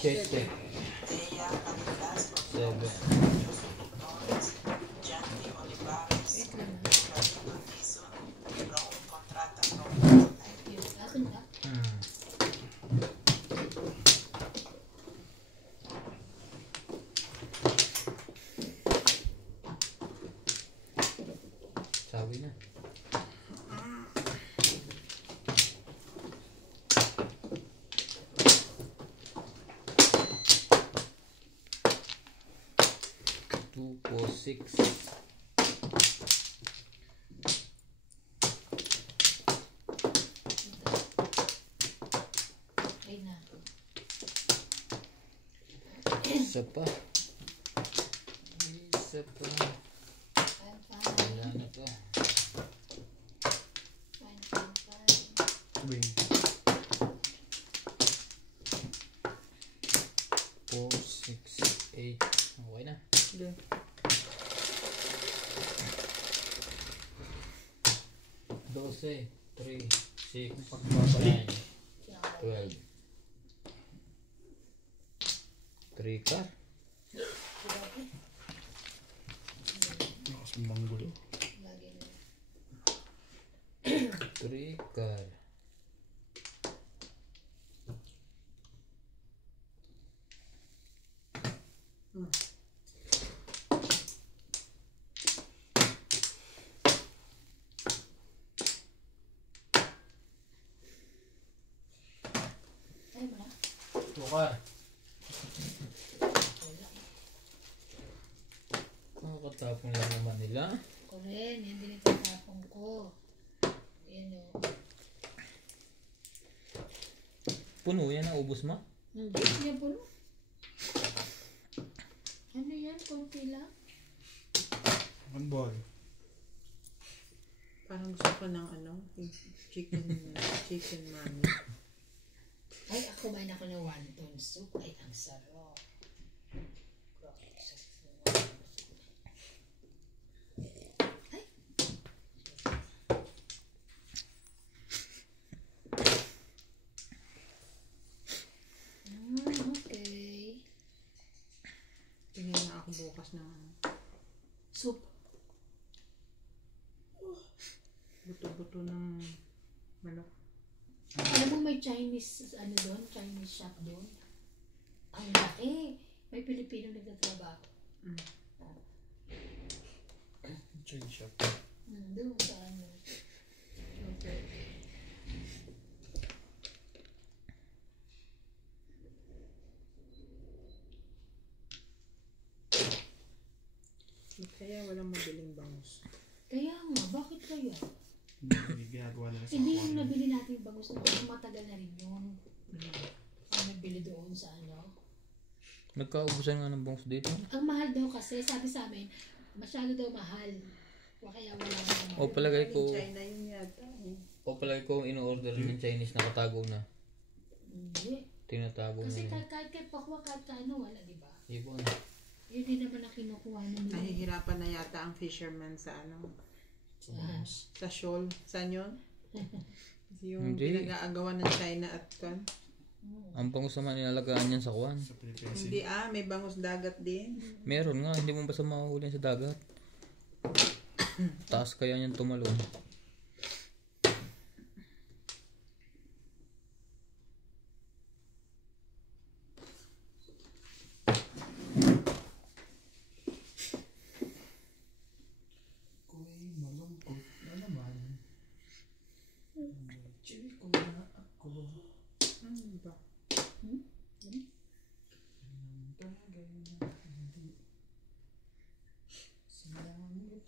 7. 7. Sabi na. Two, 4, 6. Isa pa. Isa pa. Wala na to. Wing. 4, 6, 8. Okay na. Okay. 12, 3, 6, 9, 12. 3 car. Nakasumbang gulo. 3 car. Tukar. Nakakatapong lang naman nila. Ako rin, hindi nitatapong ko. Yan o. Puno yan ang ubos mo? Hindi niya puno. Ano yan? Konti lang? One ball. Parang gusto ko ng chicken mami. Ay, ako kumain ako ng wonton soup. Ay, ang sarap. Ay. Okay. Tingnan na ako bukas ng Soup. buto-buto ng manok. Alam mo may Chinese, Chinese shop doon. Ang laki. May Pilipino nagtatrabaho. Change shop. Doon sa ano. Okay. Kaya walang mabiling bangus. Kaya nga, bakit kaya? Ginagawa nila sa Hindi yung aquarium. nabili natin yung bangus na matagal na rin yun. Ang nagbili doon sa ano. Nagkaubusan nga ng bangus dito. Ang mahal daw kasi, sabi sa amin, masyado daw mahal. Kaya wala na naman. O palagay ko, China yun yata. in-order ng Chinese nakatago na. Hindi. Tinatago na Kasi yun. kahit kay pakwa, kahit ano, wala, di ba? Ibon. Yun din naman ang kinukuha nila. Nahihirapan na yata ang fisherman sa ano. Ah. Sa shoal. Saan yun? Yung Hindi. pinag-aagawan ng China at kan. Ang bangus naman inalagaan yan sa kuwan. Sa Pilipinas. Hindi may bangus dagat din. Meron nga, hindi mo basta mahuhuli yan sa dagat. Taas kaya niyan tumalon. Ako'y malungkot na naman. Chill ko na ako. Ano ba? Ang tagay na hindi sinangit.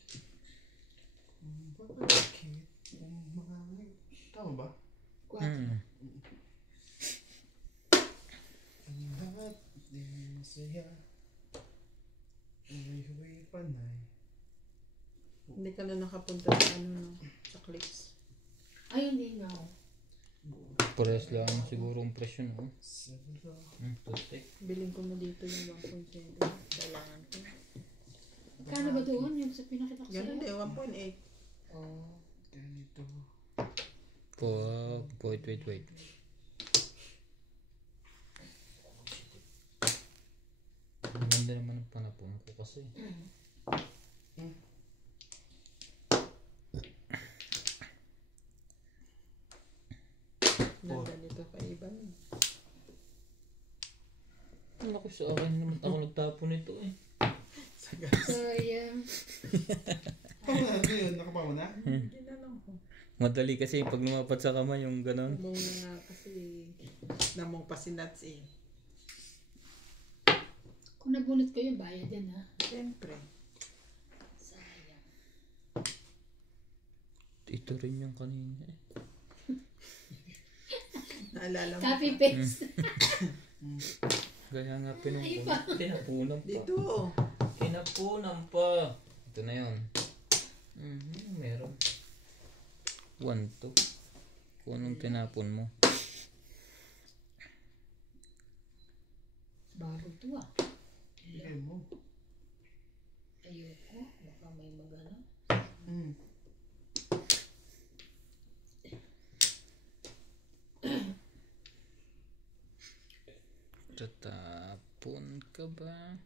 Kung bakit umangit. Tama ba? Ang lahat di masaya. Uwi-uwi panay. Hindi ka na nakapunta sa ano, sa clicks. Ay, hindi nga. Press lang siguro ang presyo, no? Sabado. Toothpick. Bilhin ko na dito yung 1.7. Kailangan ko. Kano ba doon? Yung sa pinakita ko Ganun sa'yo? din, 1.8. Oh. Ganito. Wait. Ganda naman ang panapon ko kasi. Ganda nito kay Ivan. Ano ko sa akin naman ako nagtapon nito eh. Sayang. Ano yun? Nakapa mo na? Ginanong ko. Madali kasi pag lumapat sa kamay yung ganon. Muna nga kasi namong pa si Nats eh. Kung nabunot ko yun, bayad yan ha. Siyempre. Sayang. Ito rin yung kanina eh. Naalala mo? Copy paste. Kaya nga Ay, pa. pinapunan pa. Dito. Pinapunan pa. Ito na yun. Meron. 1, 2. Kung anong tinapon mo. Baro to ah. Bigay mo. Ayoko. Baka may magana. Tatapon ka ba?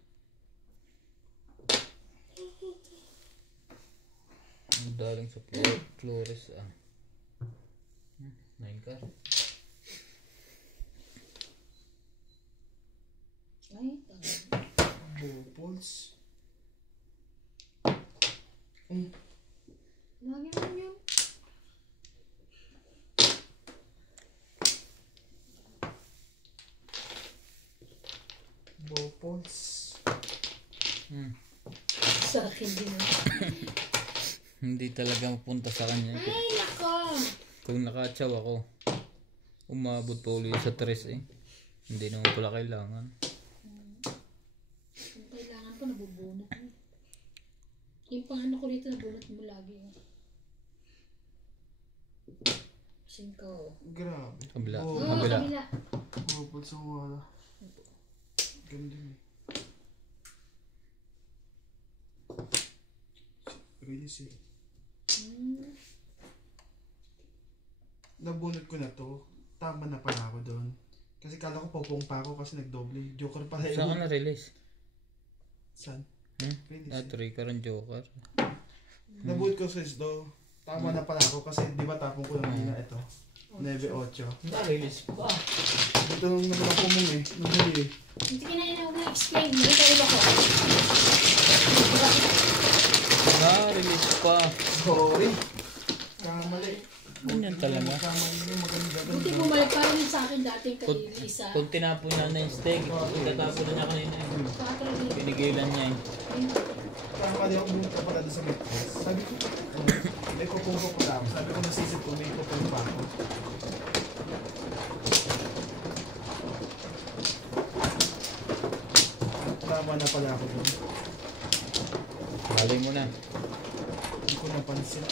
Ang daling sa Flores ah. 9 ka. Ay, tagal. Bubbles. Lagi naman yun. Bubbles. Sa akin din. Hindi talaga mapunta sa kanya. Ay, nako. Kung nakatsaw ako, umabot pa ulit sa 3 eh. Hindi naman pala kailangan. Kung kailangan ko, nabubunot mo. Yung pang ano ko dito, nabunot mo lagi. 5. Grabe. Kabila. Oh, Oo, Kabila. kabila. Bubbles ang wala. Ganda eh. Release eh. Nabunot ko na to. Tama na pala ako doon. Kasi kala ko popong pa ako kasi nagdoble. Joker pala Saan ka yun. na-release? Saan? Release eh. 3 ka rin joker. Nabunot ko sa isdo. Tama na pala ako kasi di ba tapong ko lang na ito. 9-8. Na-release pa. Ito nung naman ako mong eh. Nabili eh. Hindi ka na yun ako explain. May kailo ko. Na-release pa. Sorry. Kamali. Ganyan talaga. Kamali yung maganda. Buti bumalik pa rin sa akin dating kay Lisa. Kung tinapon na na yung steak, itatapon na niya kanina eh. Patro Pinigilan niya eh. Kamali ako bumunta pala doon sa Metros. Sabi ko, may kukumpo ko lang. Sabi ko nasisip ko, may kukumpo pa ako. Tama na pala ako doon. Malay mo na. Hindi ko napansin.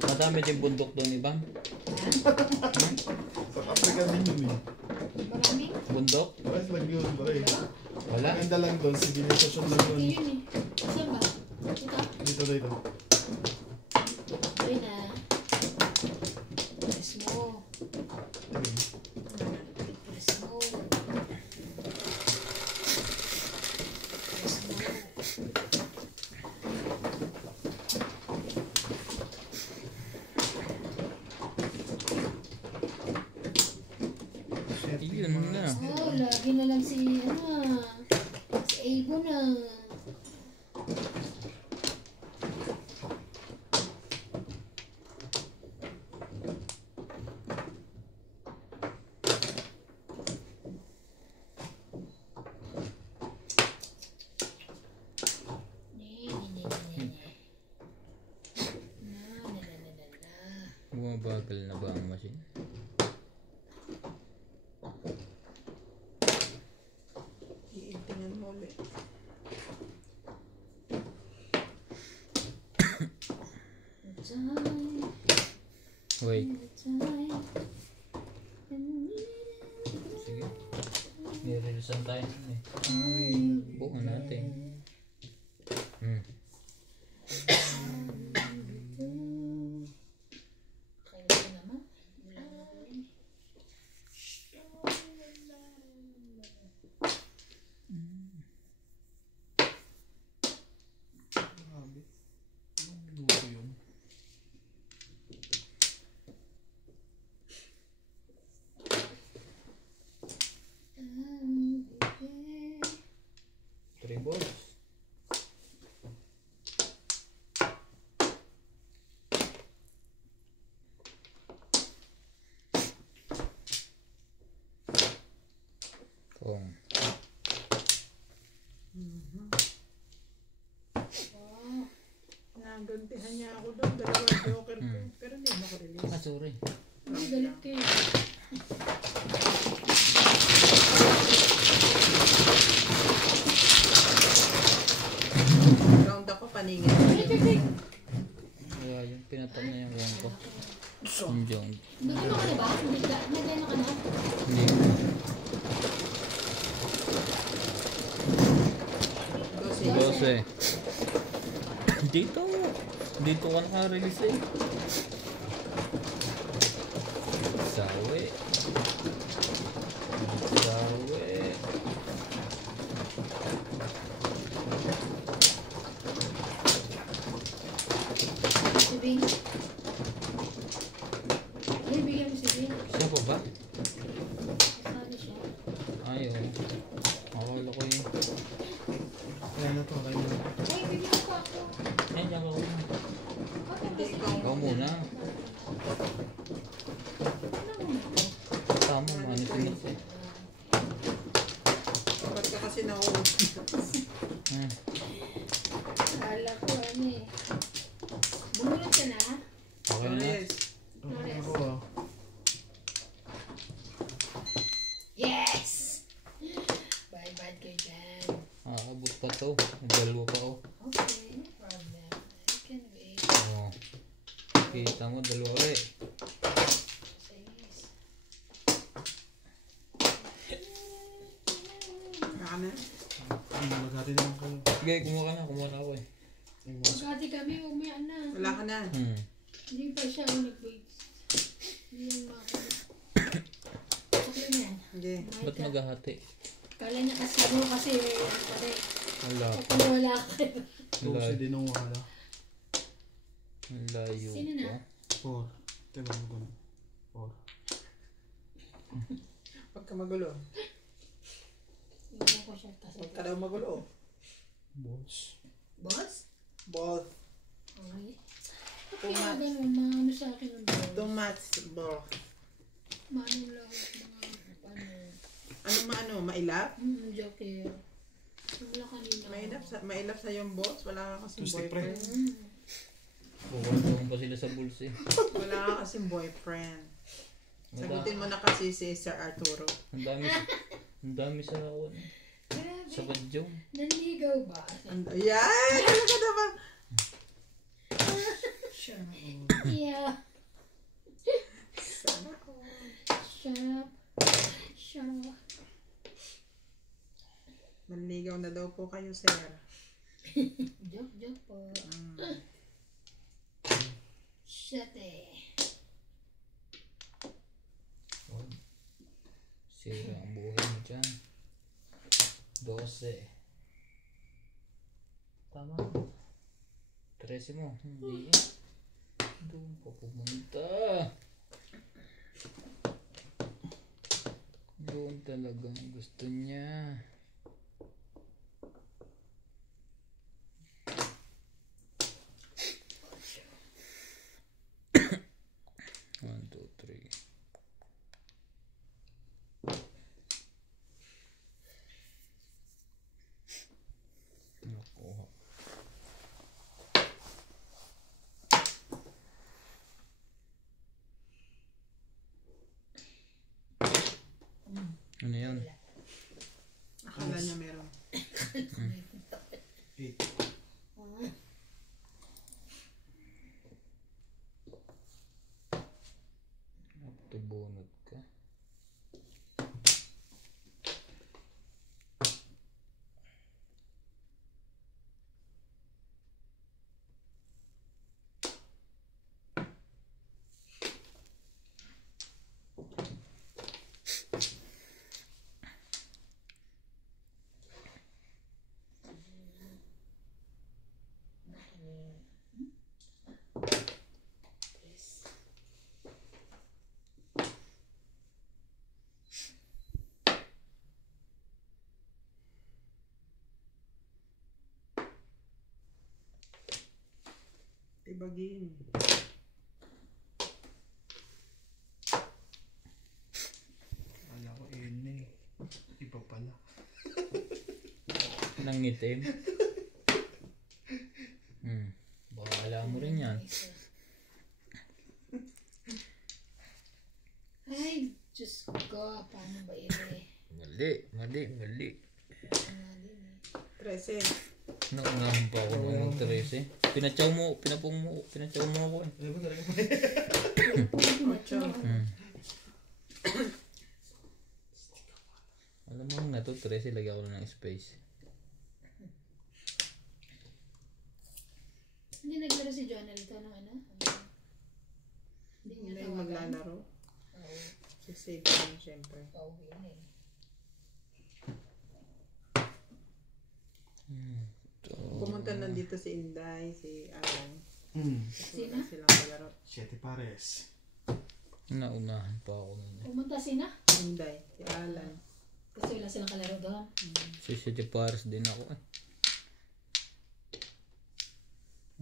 Madami din bundok doon, Ibang. Sa Africa din yun eh. Marami. Bundok? Mas lang yun, bro eh. Wala. Maganda lang doon, civilization lang Ito yun. yun eh. Saan ba? Ito? Dito. Ayun na. Press mo. Ayun. Press mo. Press mo. Yun na. Oh, lagi na lang si Abo na. Bumabagal na ba ang machine? Iitingan mo ulit. Wait. Sige. Nireleasan tayo nun eh. Buo natin. Kung. Oh. Nagantihan niya ako doon. Dalawa joker ko. Pero hindi mo ko release. Ah, sorry. Ang galit kayo. Round ako paningin. Kaya yung pinatap na yung wong ko. Yung jong. Nagano ka na ba? Nagano ka na? Hindi. Dose. 12. Dito. Dito ka naka-release eh. Sawi. Sawi. Si Bing. Ay, bigyan mo si Bing. Siya pa ba? Kasali siya. Ay, oo. Akala ko yun. Kaya na to, kaya na. Ay, bigyan mo pa ako. Yan, yan ako. Hindi ikaw. Ikaw muna. Tama, manipinit eh. Ba't ka kasi nauubos? Kala ko ano eh. Bumunod ka na? Okay na. Yes. Ako ah. Yes! Bye-bye kayo dyan. Aabot pa to. Dalawa pa oh. Okay, no problem. I can wait. Oo. Kita mo, dalawa eh. Yes. Baka na. Magati naman kayo. Sige, kumuha ka na. Kumuha na ako eh. Magkati kami, umaya na. Wala ka na. Hindi pa siya nag-wait. Hindi yan makakita. Okay na yan. Hindi. Ba't maghahati? Kala niya kasi ano kasi pare. Wala pa. Kapag wala ka. Kasi din ang wala. Ang layo Sino na? ko. 4. Diba mo doon? 4. Huwag ka magulo. Iwan ko siya kasi. Huwag ka daw magulo. Boss. Boss? Both. Okay. Kaya ganun, maano sa akin ng boss. Too much both. Maano lang mga ano. Ano maano? Mailap? Joker. Wala kanina. Mailap sa yung boss? Wala ka kasing Twisty boyfriend. Kukulong pa sila sa bulls eh. Wala ka kasing boyfriend. Sagutin mo na kasi si Sir Arturo. Ang dami sa ako. Grabe. Sa badyong. Nanligaw ba? Yan! Ano ka naman? Yeah. Sana all. Shut up. Shut up. Manligaw na daw po kayo, Sir. Joke po. Shut eh. Sira ang buhay mo dyan. 12. Tama. 13 mo. Hindi eh. Doon pa pumunta. Doon talagang gusto niya. One, two, three. Nakuha. Ano yan? Akala niya meron. 8. Tubunod ka. Tibagin. Kala ko N eh. Iba pa pala. Nangitim. Baka alam mo rin yan. Ay, Diyos ko. Paano ba ito Mali. eh? 13. Naunahan pa ako ng 13. Pinatsaw mo ako eh. Ano ba talaga pa? 8. Alam mo na to, 13, lagyan ko na ng space. Hindi naglaro si Jonah rito ng ano? Hindi niya Hindi tawagan. maglalaro. Oo. Sisave ko yun, syempre. Pauwi na eh. Pumunta na dito si Inday, si Alan. Kasi Sino? wala silang kalaro. 7 pares. Naunahan pa ako nun eh. Pumunta sina? Inday, si Alan. Kasi wala silang kalaro doon. Si City Paris din ako eh.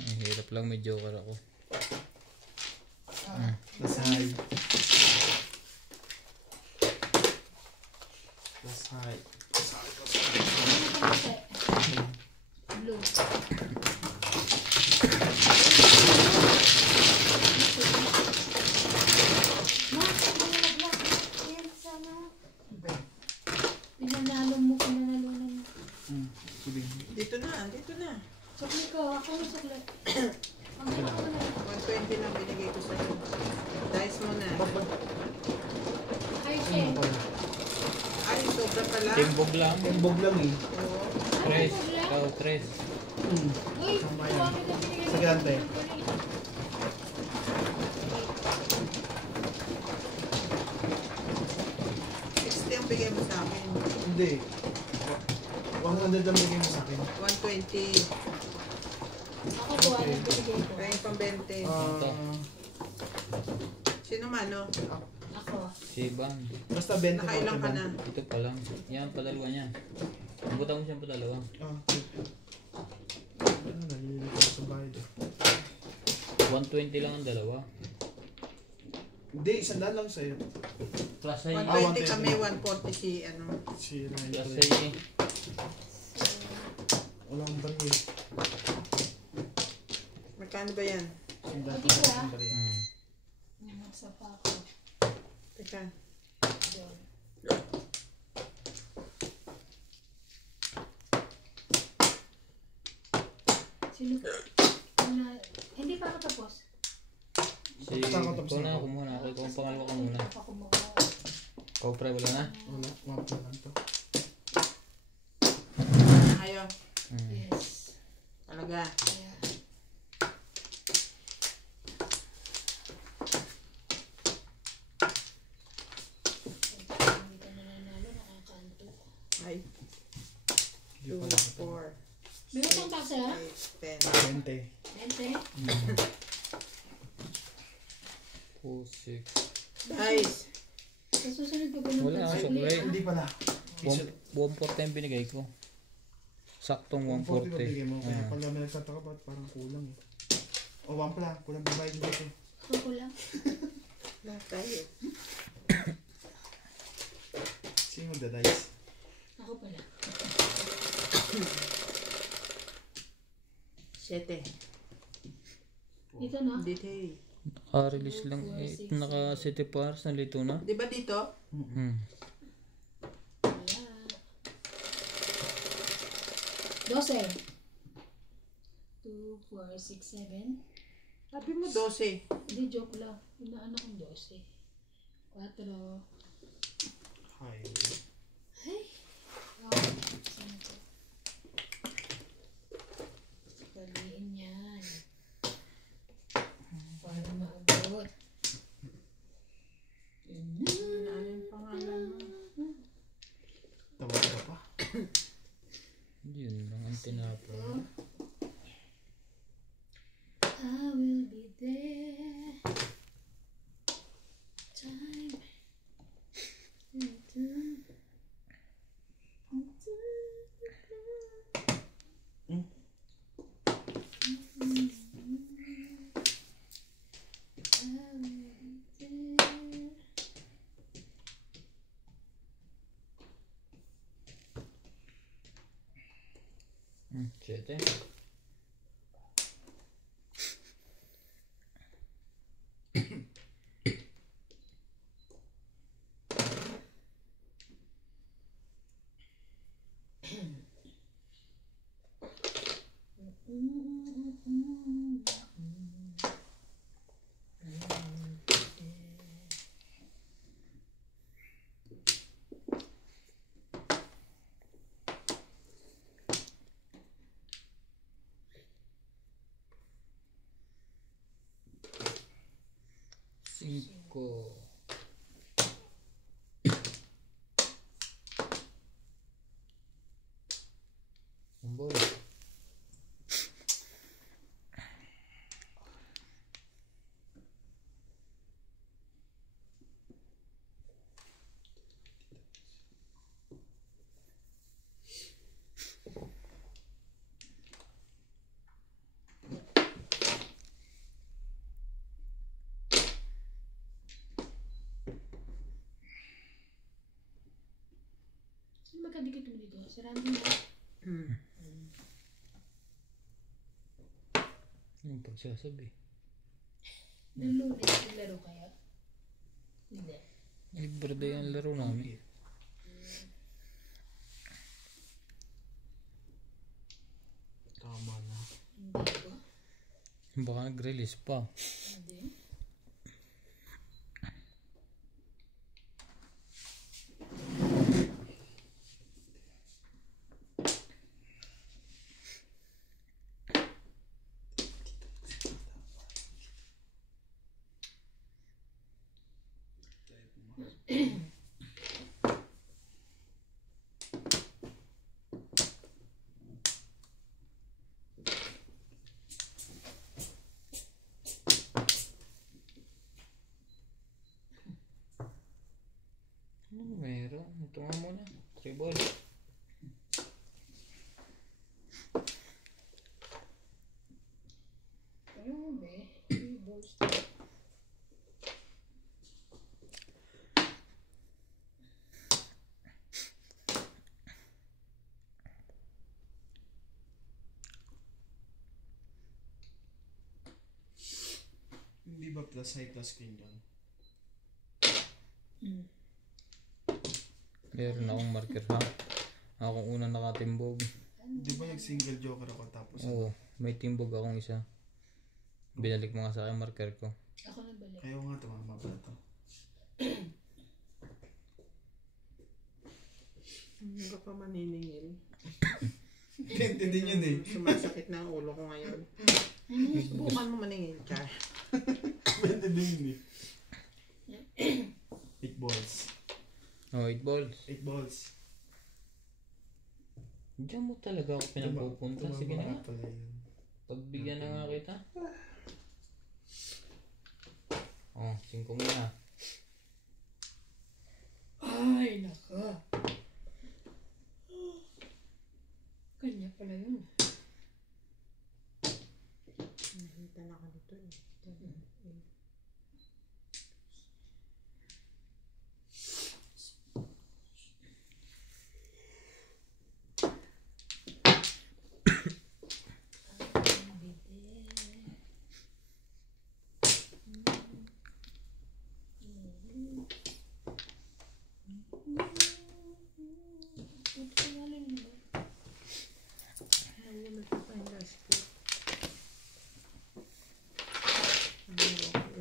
Ang hirap lang, may joker ako. Plus high. Plus high. Ano pa kasi? Blue. Pinanalo mo. Dito na. Sukli ko. Ako na sukli. Ang ganda ko na. 120 lang binigay ko sa'yo. Dice mo na. Ay, Shen. Ay, sobra pala. Timbog lang. Timbog lang eh. Oo. Tres. Ikaw, tres. Uy, Tama yan. tuwagin na binigay Sige, ante. Ang bigay mo sa akin. Hindi. 100 lang bigay mo sa akin. 120. Ako po, ano binigay ko? Kaya yung pang 20. Sino man, no? Ako. Si Van. Basta 20 Nakailang ka na. Ito pa lang. Yan, padalawa niya. Buta mo siyang padalawa. Nalilito ko sa bayad eh. 120 lang ang dalawa. Hindi, 100 lang sa'yo. Plus ay 120 kami, 140 si ano. Si Plus Ryan. ay Wala akong baril. Magkano ba yan? Dito ah. Nasa pa ako. Teka. Doon. Sino? Hindi pa ako tapos. Si ikaw na ako muna. Ako ikaw ang pangalawa ka muna. Ako kumuha. Ikaw pre, wala na? Wala, 1 lang to. Ayaw. Yes. Talaga. Kaya. Hindi ka nananalo, nakakanto. Ay. Hindi 2, pa lang. 4, Meron kang tasa? 8, 10. 20. 20? 4, 6. Guys. Sa susunod ko ba ng Wala, pagsukli, sukli. ah? Hindi pala. 140 yung binigay ko. Saktong 140 ba bigay mo? 140. Kaya pala may nagtataka ba't parang kulang eh. O, 1 pala. Kulang babayad mo ito. Ako lang. Lahat tayo. Sino magda-dice? Ako pala. 7. Dito na? Dito eh. Naka-release lang. Naka-City Paris, nalito na. Di ba dito? Hmm. Wala. 12. 2, 4, 6, 7. Sabi mo 12. Hindi, joke lang. Inaan akong 12. 4. Hi. Ay. Oh, saan ito? Paliin yan. Para maabot. Ano yung pangalan mo? Tawag ka pa. Yun lang ang tinapon. I will be there. Time. 7. Cinco. Un bol. Sino magkadikit mo dito? Si Randy na. Yung pagsasabi. Ng Lunes, naglaro kayo? Hindi. Libre day ang laro namin. Tama na. Hindi ba? Baka nag-release pa. Hindi. Ano meron? Ito nga muna. 3 ball. Ano mo ba eh? Yung balls to. Hindi ba plus high plus king yun? Meron akong marker ha. Akong unang nakatimbog. Di ba nag-single joker ako tapos Oo, may timbog akong isa. Binalik mo nga sa akin marker ko. Ako nagbalik. Ayaw nga tumama pa ito. Hindi ka pa maniningil. Hindi yun eh. Sumasakit na ang ulo ko ngayon. Subukan mo maningil ka. Pwede din eh. 8 balls. Oh, 8 balls. 8 balls. Diyan mo talaga ako pinapupunta. Sige na nga. Pala yun. Pagbigyan na nga kita. Oh, 5 muna. Ay, naka. Kanya pala yun. Nakita na ka dito eh. Nawala pa pa yung last foot. Ano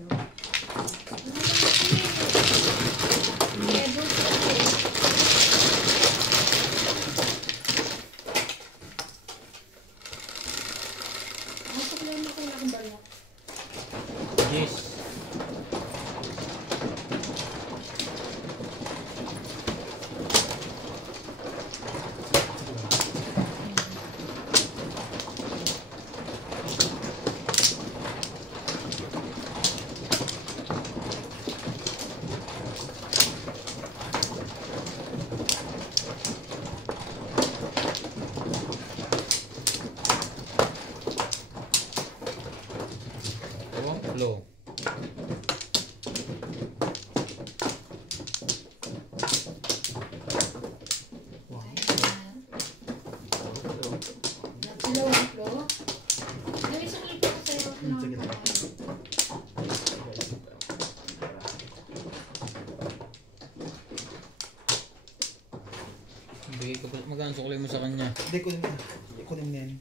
magkano sukli mo sa kanya? Hindi, kunin mo na. Kunin mo na yan.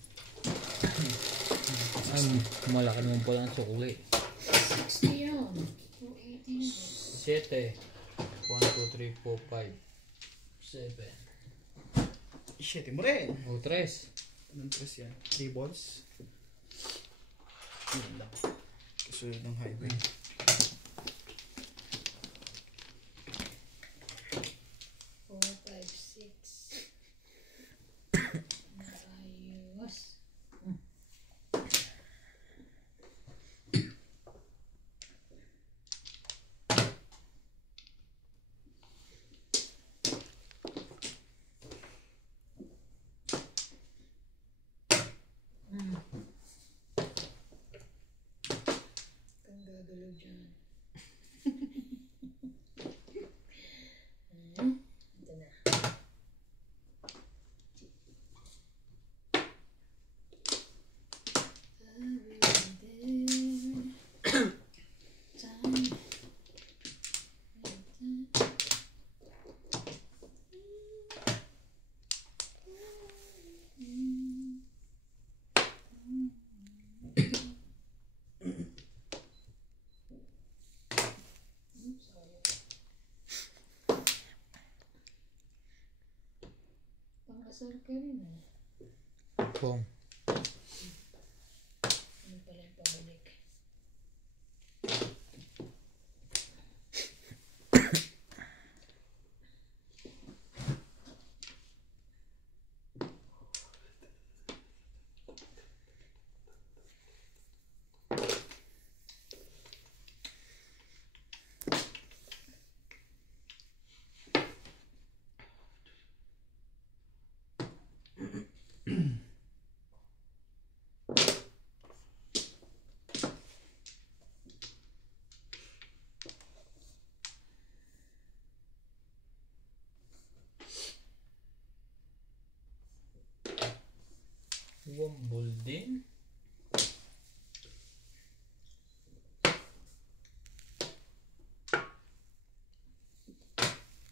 Ay, malaki naman pala ang sukli. 60 yun. 280. 7. 1, 2, 3, 4, 5. 7. Shit, mo rin. O, 3. Anong tres yan? 3 balls. Yun lang. Kasunod ng highway. Ayos. Kang gagalaw dyan. Ito na. Pang-asar ka rin ah. Pong. Ano pala yung pabalik? Wambol din.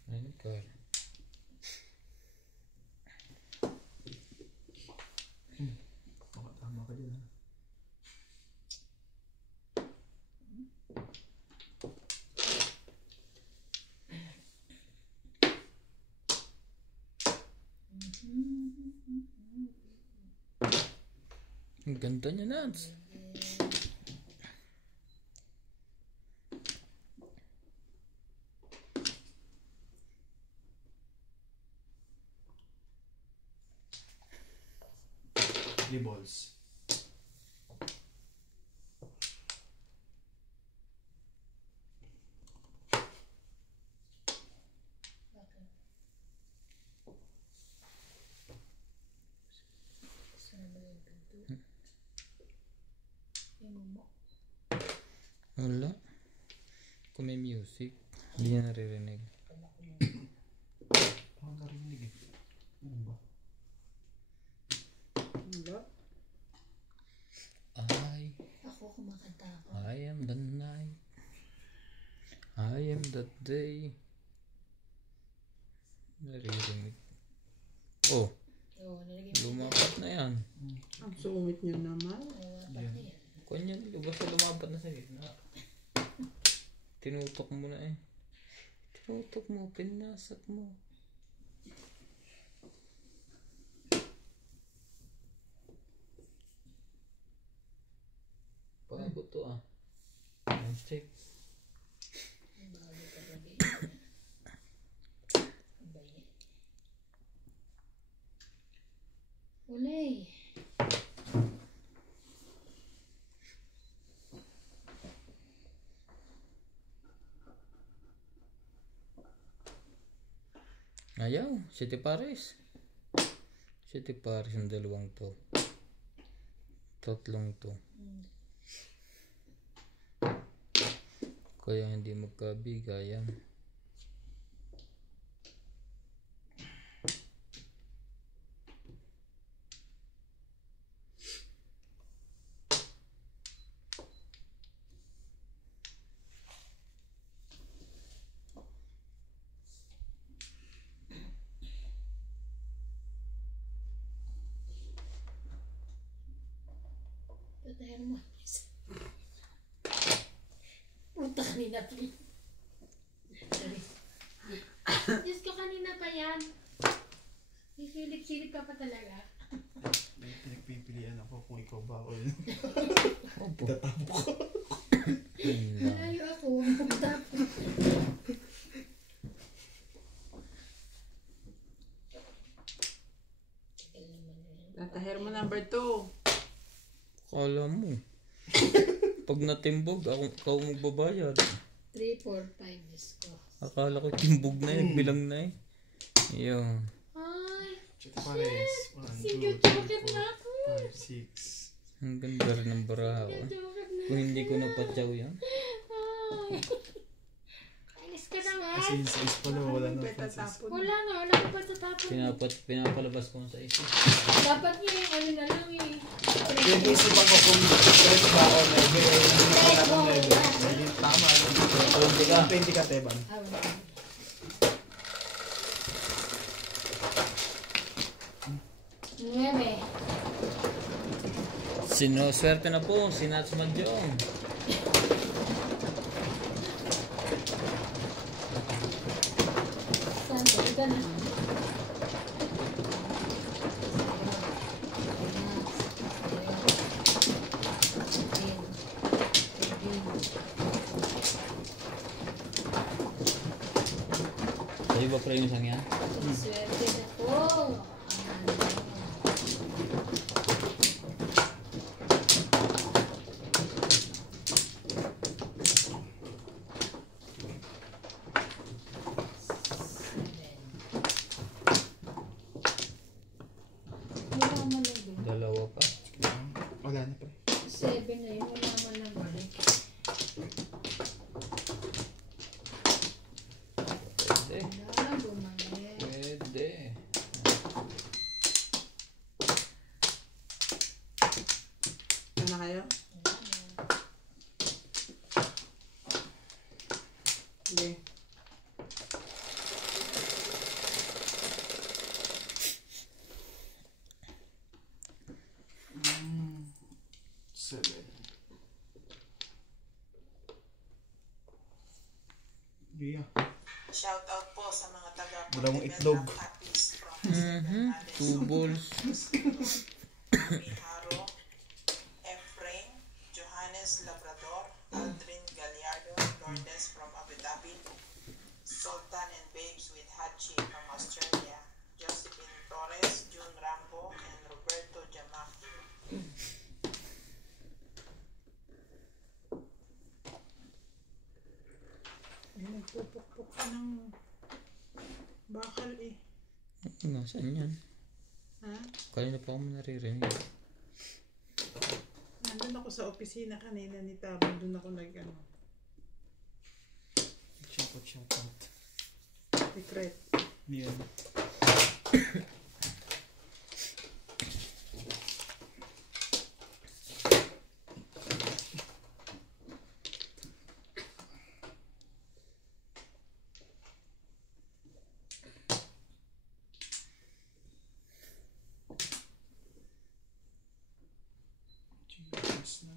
Ano ka? Tama ka dyan ha. Ang ganda niya, Nats. Three balls. Bakit? Saan ba yung pinto? Yung mo. Wala. Kung may music, hindi niya naririnig. Ako narinig eh. Ano ba? Wala. Ako kumakanta ako. I am the night. I am the day. Naririnig. Oh, Oo, nalagay mo. lumapat na yan. Ang sungit niyo naman. Nawapat na yan. Kanyan, basta lumapat na sa gitna. Tinutok mo na eh. Tinutok mo, pinasak mo. Pagod to ah. Handshake. Bago talaga yun. Ano ba yan? Ulay. Ayaw, City Paris. City Paris ang dalawang to. Tatlong to. Kaya hindi magkabigayan. Patayan mo. Punta kanina, please. Sorry. Diyos ko, kanina pa yan. Silip-silip ka pa talaga. May pinagpipilian ako kung ikaw ba o Opo. tatapok ko. Malayo ako. Pagtapos. Tataher mo number 2. Kala mo. Pag natimbog, ikaw magbabayad. 3, 4, 5 is ko. Akala ko timbog na eh, bilang na eh. Yun. Ay, Chito pares. 1, 2, 3, sinjojoket na 4, ako. 5, 6. Ang ganda rin ng baraha ko. Sinjojoket na. Kung hindi ko napatsaw yan. Ay. Kainis ka na nga. Kasi yung size pala wala na Pwede Francis. tapon. Wala nga, wala ko pa tatapon. Pinapalabas ko sa isa. Dapat nyo yung ano na lang eh. Yung isipan ko kung straight ba o level. Hindi ko na level. Hindi tama. 20 ka. 20 ka, Teban. Ah, wala. Nueve. Swerte na po, si Nats Madyong. Santo, ika na. Sa'yo ba premium sang yan? Swerte na po. Wala man lang doon. Dalawa pa. Wala na pre. 7 na yun. Wala man lang balik. Pwede. Wala, bumalik. Pwede. Ano na kayo? Hindi. Seven. Yeah. Shout out po sa mga taga Dalawang itlog. Mhm. 2 balls. Miharo, Efrain, Johannes Labrador, Aldrin Gallardo, Lourdes from Abu Dhabi, Sultan and Babes with Hachi from Australia, Josephine Torres, June Rambo, and Roberto Jamak. Ay, nagpupukpuk ka ng bakal eh. Nasaan yan? Ha? Kanina pa ako naririnig. Nandun ako sa opisina kanina ni Tabang. Doon ako nag-ano. Shout out. Secret. Yan. Jesus na.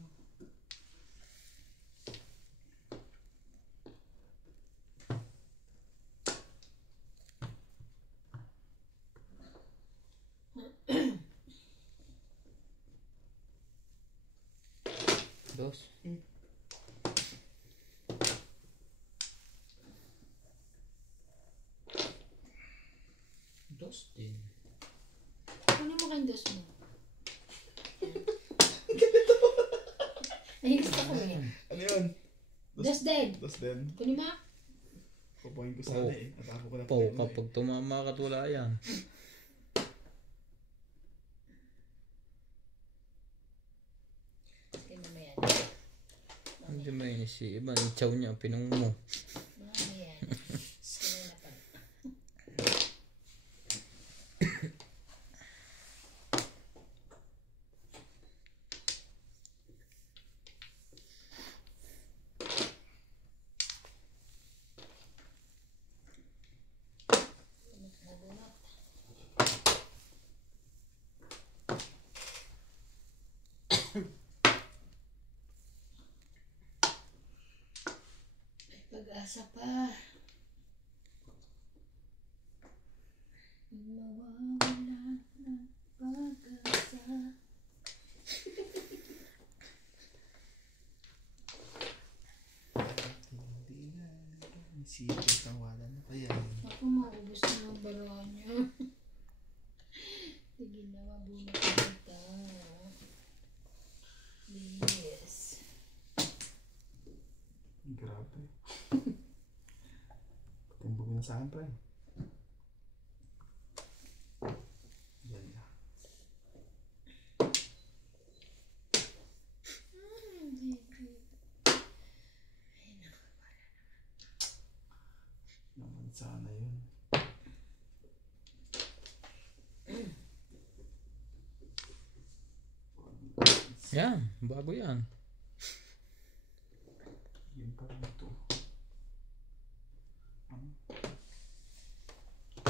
Dos. Dos din. Kunin mo kayong dos mo. Nahilis ako eh. Ano yun? Dos din. Dos din. Kunin mo. Pupoint ko sana eh. Natako ko na Po, pala kapag tumama ka at wala yan. Tingnan mo yan. Hindi may si iba. Yung chow niya, pinong mo. Ano yan? Sila na pa. Nabunot. Pag-asa pa. Mawawala na pag-asa. Hindi na. Sipit ang wala na kaya. Ako, maubos na ang barahan niya. Sige na, mabunot na kita. Yes. Grabe. Timbog na sa akin, pre. Yan na. Naman sana yun. Yan, bago yan. Yun pa rin ito.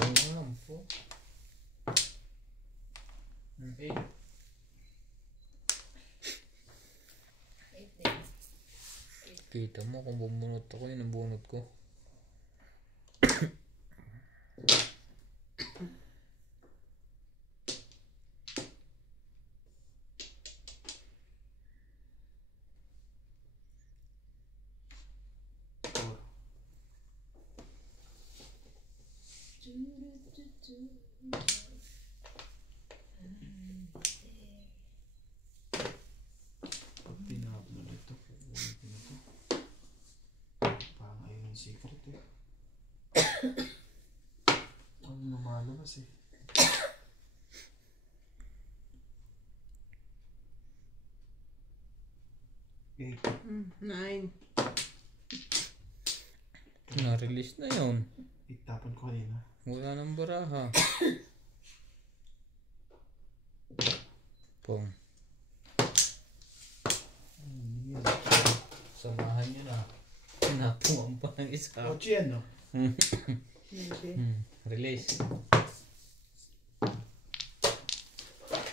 Ano lang po. Okay. Kita mo kung bumunot ako, yun ang bunot ko. Pag pinaplo nito, kukunin ko na ito. Parang ayun yung secret eh. Ano lumalabas eh. Okay. 9. Na-release na yun. Itapon ko kanina. Wala nang baraha. Pong. Yun. Samahan nyo na. Pinapuan pa ng isa. Ocho yan, no? Maybe. Release.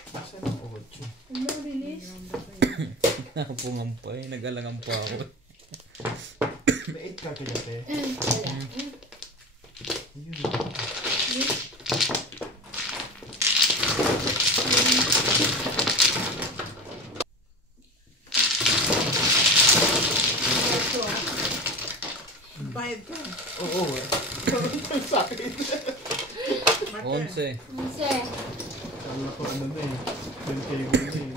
Saan ang ocho? Ano, release? Pinapuan pa eh. Nag-alangan pa ako. May 8 ka kaya, te? Wala. Yun. Bayad ka. Oo, eh. Sa akin. 11. Minse. Sabi ko ano na eh. 10K na eh.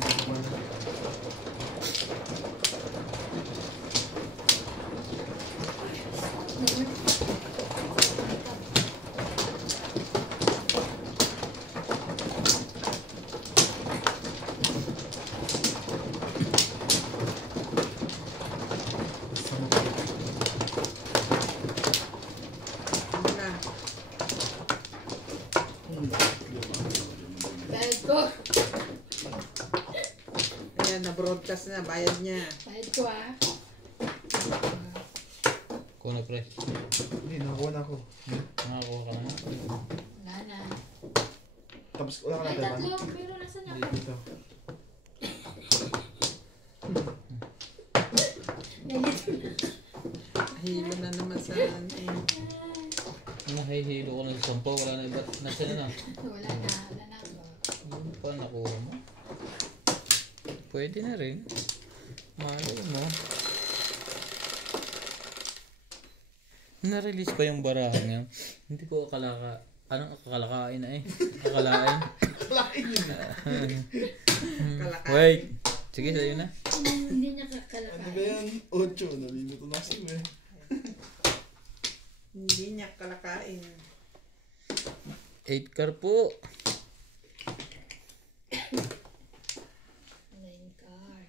Ano na? Bayad ko. Ayan, na-broadcast na. Bayad niya. Bayad ko ah. Kuha na pre. Hindi, nakakuha na ako. Nakakuha ka naman. Wala na. Tapos wala ka Ay, na tatlo. Pero nasan niya? Dito. Hilo na naman sa Nahihilo ko ng sampo. Wala na iba. Nasa na na. Wala na. Wala na. Ano pa nakuha mo? Pwede na rin. Malay mo. Na-release pa yung barahan niya. Hindi ko akalaka. Anong akalakain na eh? Akalain. Kalain yun. kalakain. Wait. Sige, sa'yo na. Hindi niya Ano ba kakalakain. yan? 8. Nalilito na kasi eh. Hindi niya kalakain. 8 car po. 9 car.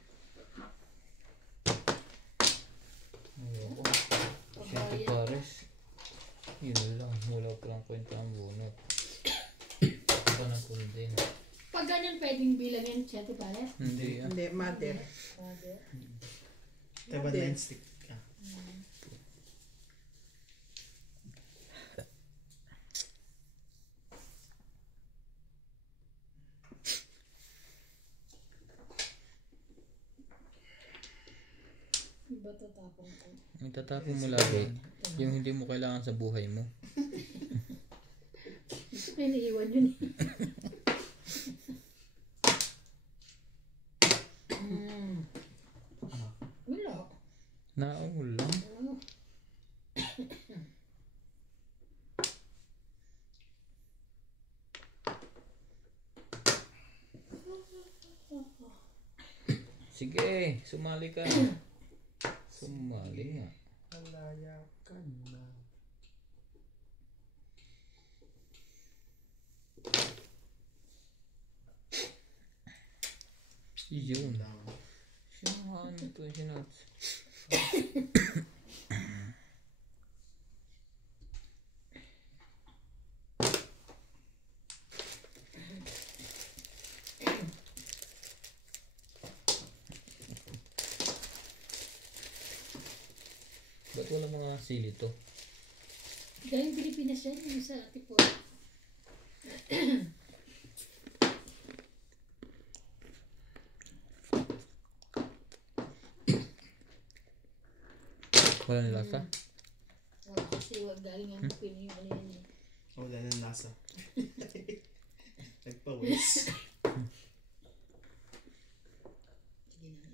Ayoko. Siyempre pares. Yun lang. Wala pa lang kwenta ang bunot. Panapon din. Pag ganyan pwedeng bilangin siya, di pare? Hindi ah. Hindi, mother. Diba line stick ka? Iba ito tapong ko. May tatapon mo lagi. Yung hindi mo kailangan sa buhay mo. Gusto ko iniiwan yun eh. Wala. Naulan. Ano? Sige, sumali ka. Sumali nga. Malaya ka na. Yun. Sinahan ito, sinat. Ba't wala mga sili to? Galing Pilipinas yan, yung sa tipo. Wala nilasa? Wala kasi galing ang Pilipinas yung ano yan eh. Wala nang lasa. Nagpawis. Sige na.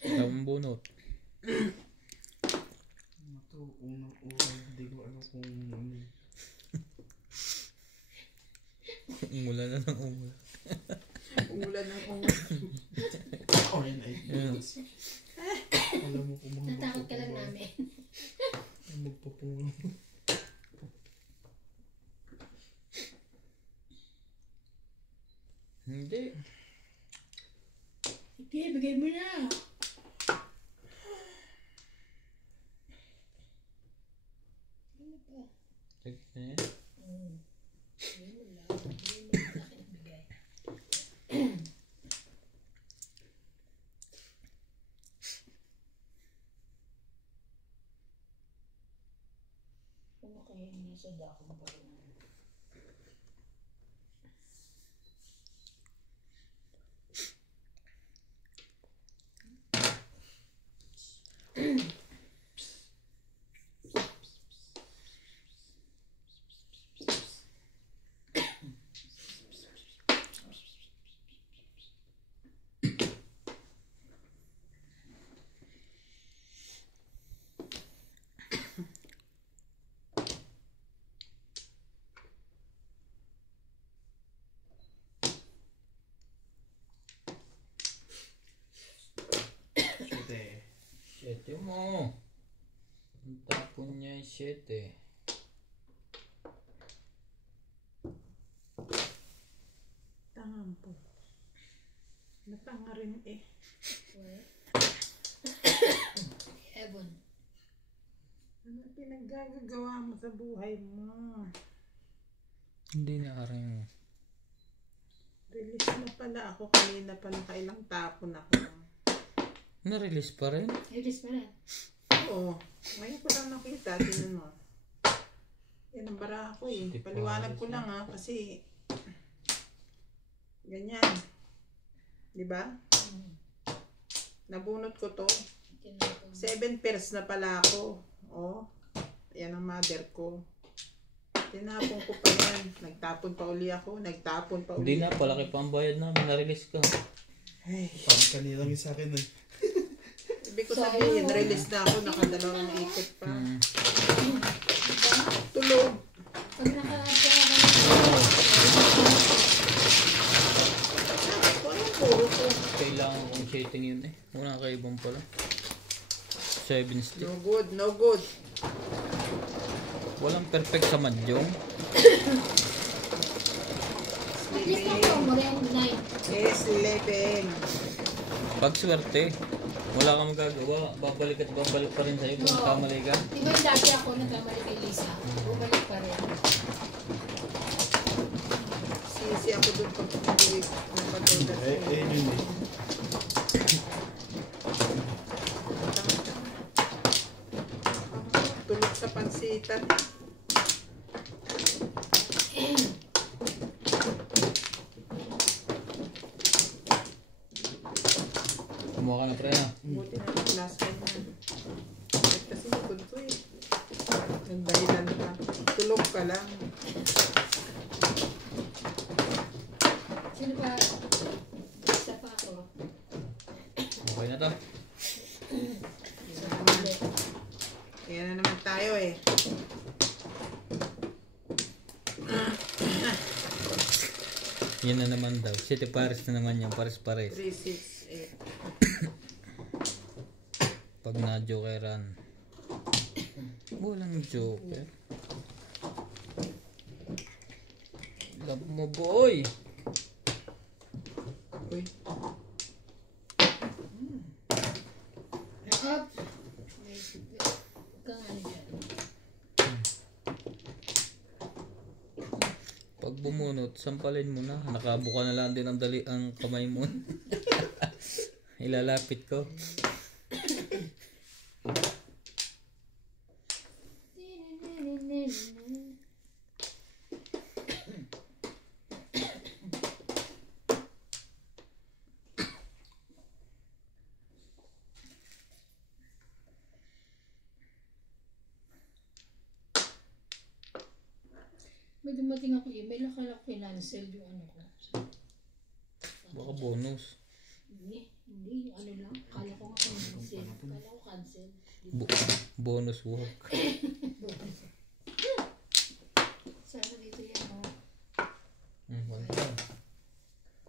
Tawang bunot. Ito, unang-unang. Hindi ko alam kung ano. Umulan na ng umulan. Umulan ng umulan. Oh, yan ay. Yeah. Alam mo kung mga Natakot ka lang namin. magpapulong. Hindi. Sige, bigay mo na. Ano pa? Sige na yan. Bigay mo lang. Bigay mo lang sa akin bigay. Ano kaya yung nasa dako pa rin? Siyete. 7 mo. Ang tapon niya ay 7. Tangan po. Natanga rin eh. Evan. Ano pinaggagawa mo sa buhay mo? Hindi na aring. Release na pala ako. Kanina pa nakailang tapon ako. Na-release pa rin? Release pa rin. Oo. Ngayon ko lang nakita. Tinan mo. Yan ang bara ako eh. Hindi Paliwanag ko pares, lang ha. Kasi ganyan. Diba? Nabunot ko to. 7 pairs na pala ako. Oh. Yan ang mother ko. Tinapon ko pa yan. Nagtapon pa uli ako. Nagtapon pa Hindi uli. na, palaki pa ang bayad namin. Na-release ka. Ay. Parang kanina yung sa akin eh. Ibig ko sabihin, release na ako. Nakadalawang ikot pa. Tulog. Pag naka-add ka na Anong puro ko? Kailangan kong shading yun eh. Una kaibang pala. 7 stick. No good, no good. Walang perfect sa madyong. at least ako, mag-end 9. Yes, 11. Pag swerte, wala kang magagawa. Babalik at babalik pa rin sa'yo kung Oo. kamali ka. Di ba yung dati ako nagkamali kay Lisa? Bumalik pa rin. Sisi ako doon pag pag-uwi. Yun eh. Tulog sa pansitan. likod ko eh. Nagdahilan ka. Tulog ka lang. Sino pa? Isa pa ako. Okay na to. Kaya na naman tayo eh. Yan na naman daw. 7 pares na naman yan. Pares-pares. 3, 6, 8. Pag na-jokeran. Walang joker. Love mo, boy. Uy. Up! Kang ano dyan? Pag bumunot, sampalin mo na. Nakabuka na lang din ang dali ang kamay mo. Ilalapit ko. May dumating ako email, akala ko kinancel yung ano ko. Baka bonus. Hindi, yung ano lang. Akala ko nga cancel. Akala ko cancel. Bonus walk. Sana dito yan, oh.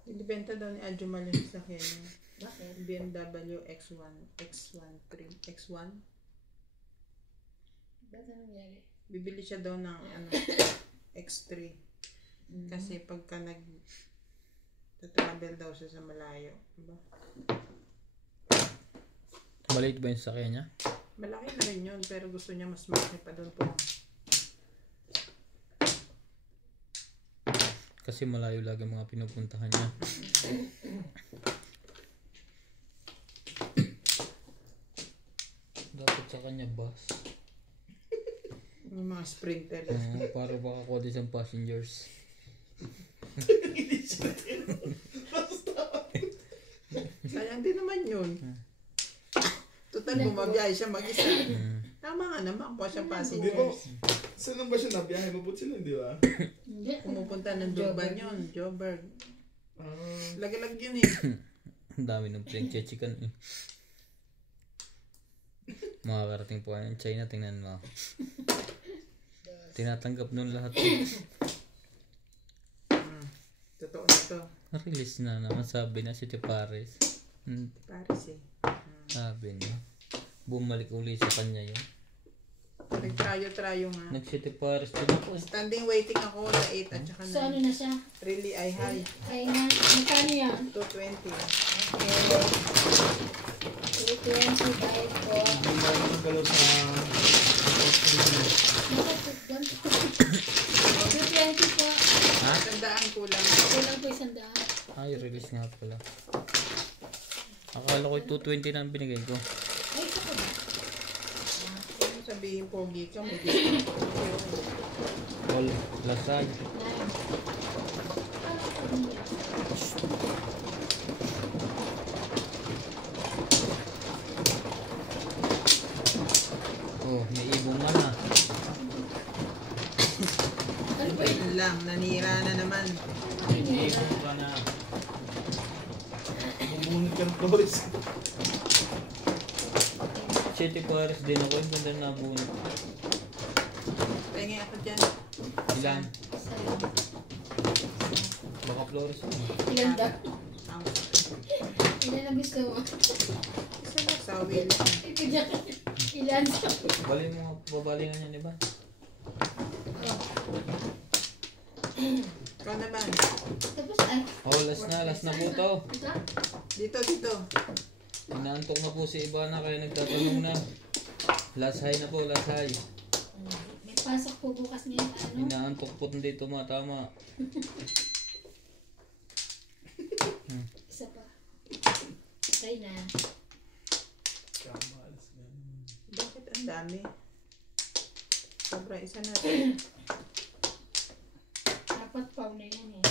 Ibibenta daw ni Adjumal yung sasakyan niya. Bakit? BMW X1, X1. Ba't ano nangyari? Bibili siya daw ng ano, X3. Kasi pagka travel daw siya sa malayo. Diba? Maliit ba yung sakya niya? Malaki na rin yun, pero gusto niya mas malaki pa doon po. Kasi malayo lagi mga pinupuntahan niya. Dapat sa kanya bus. Yung mga sprinter. Para baka ko din sa passengers. Sayang din naman yun. Total, bumabiyahe siya mag-isa. Tama nga naman, kuha siya Di ba? passengers. Saan lang ba siya nabiyahe? Mabut sila, di ba? Hindi. Pumupunta ng Durban yun, Joburg. Ah. Lagalag yun eh. Ang dami ng pinag-chichikan eh. Makakarating po ng China, tingnan mo. Tinatanggap nun lahat eh. Totoo na to. Release na naman, sabi na si Paris. Paris eh. Sabi niya. Bumalik uli sa kanya yun. Nag-trayo nga. Nag-City Paris din ako eh. Standing waiting ako sa 8 at saka So ano na siya? Really ay high. Kaya na, magkano yan? 220. Okay. 220 bayad ko. Hindi ba yung galaw sa... Bakit? 220 po. Ha? Tandaan ko lang. Kulang po 100. Ay, release nga pala. Akala ko 220 na ang binigay ko. Ay, ito ko ba? Kung sabihin pogi ka, may gusto ko. All lasag. 9. Paano ko niya? Oh, may ibong man ha. Ano ba yun? Yun lang, nanira na naman. May ibong ka na. Bumunod ka ng Flores. City Paris din ako. Yung ganda na bunot. Pengi ako dyan. Ilan? Sayang. Baka Flores. Ilan daw? Ang Ilan ang gusto mo? isa na sa wheel. Ito dyan. Ilan? Bali mo nga, babalingan yan, diba? Ikaw naman. Tapos ay. Oh, last na po to. Ito? Dito. Inaantok na po si Ivana kaya nagtatanong na. Last high na po, last high. May pasok po bukas niya ano? Inaantok po hindi tumatama. Isa pa. Try na. Bakit ang dami? Sobrang isa natin. Dapat paw na yan eh.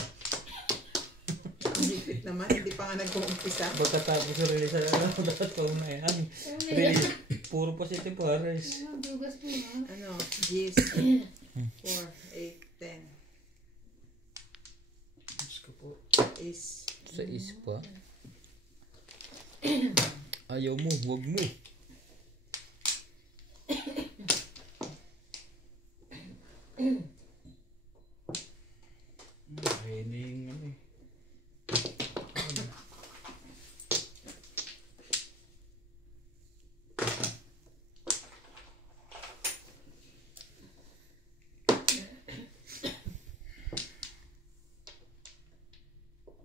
Hindi Stupid naman, hindi pa nga nag-uumpisa. Pagkatapos sa release na dapat pa una yan. Release, puro pa si Pares. Dugas po ha. Ano, G's, 4, 8, 10. Diyos ko po. Is, Sa is pa. Ayaw mo, wag mo. Ayun na yung ano eh.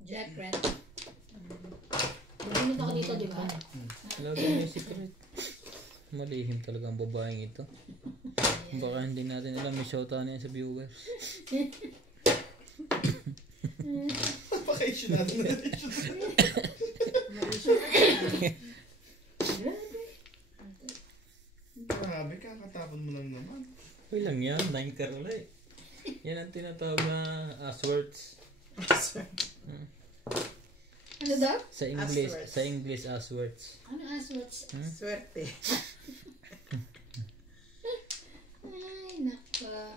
Jack Rat. Bumunod ako dito, di ba? Lagi may secret. Malihim talaga ang babaeng ito. Baka hindi natin alam may shota na yan sa viewers. Paka-issue natin na issue. Grabe, kakatapon mo lang naman. Okay lang yan, 9 car ulit. Yan ang tinatawag na Aswords. Ano daw? Sa English, Aswords. sa English Aswords. Ano aswats? swerte. Ay, naka.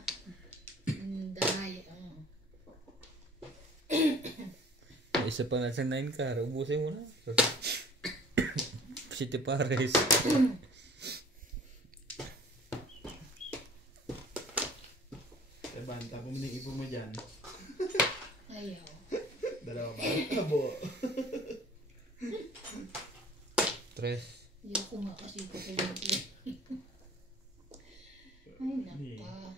Day. Isa pa na sa 9 car, ubusin mo na. Si Pares. Banta, pumiling ipo mo dyan. Ayaw. Dalawa ba? Abo. 3. Ayoko nga kasi ko pinag-i. Ay, naka.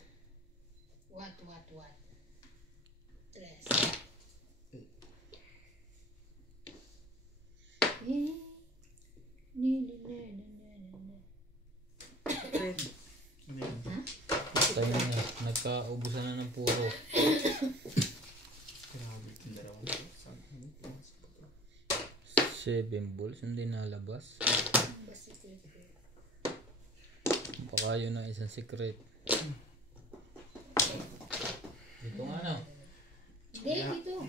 What? Tres. Red. Ano yun? Tayo na, nagkaubusan na ng puro. Grabe itong dalawang ito. 7 balls, hindi nalabas. Baka yun ang isang secret. Dito nga na. Hindi, dito.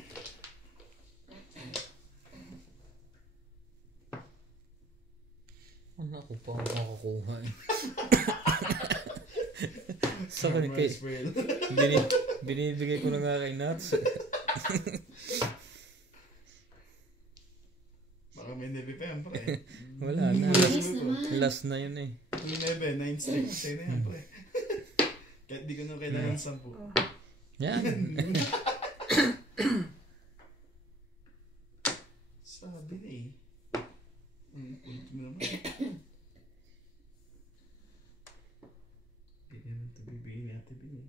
Ano ako pa ako makakuha eh. Sa kanin kay binibigay ko na nga kay Nats. Baka may nebi pa yan, pre. Wala na. Yes naman. Last na yun eh. Yung nebe, 9 sticks. Sa'yo na yan, pre. Kahit di ko na kailangan 10. Yan. Sabi na eh. Ulit mo naman. Hindi naman ito bibigyan natin bigyan.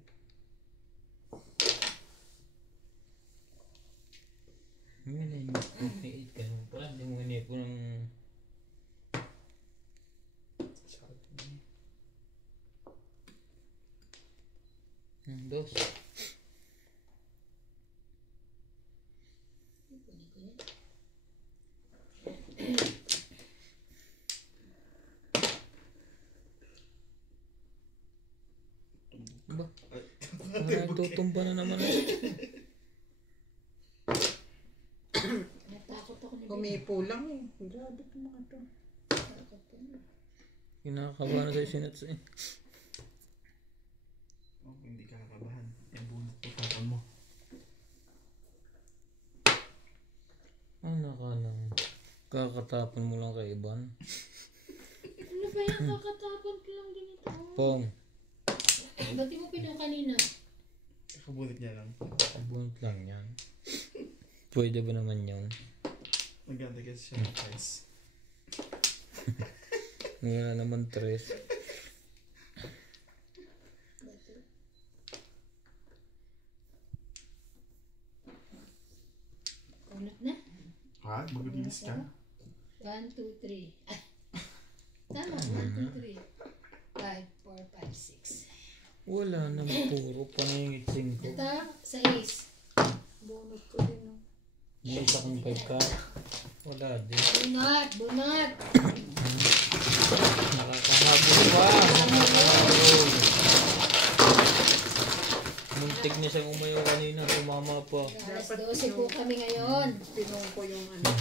Yan ay mag-8 ka naman pala. Hindi mo hinipo ng... Sabi na eh. Dos. Ba? Parang tutumba na naman. Natakot ako ni Humipo lang eh. Grabe itong mga to. Kinakabahan na sa'yo si Nats eh. Oh, hindi ka kakabahan. Yung bunot po tapon mo. Ano ka lang. Kakatapon mo lang kay Iban. Ano ba yan? Kakatapon ko lang din ito. Pong. Ba't di mo pinuha kanina? Kakabunot niya lang. Bunot lang yan. Pwede ba naman yun? Maganda kasi siya ng price. Wala naman 3. Unat na? Ha? Mag-release ka? 1, 2, 3. Tama, 1, 2, 3. 5, 4, 5, 6. Wala naman puro panangitsing ko. Ito, 6. Bunot ko din. Oh. May isa kong 5 ka. Wala din. Bunot! Nakakahabol pa. Nakakahabol. Muntik na siyang umayaw kanina. Sumama pa. Alas 12 po kami ngayon. Pinong ko yung ano.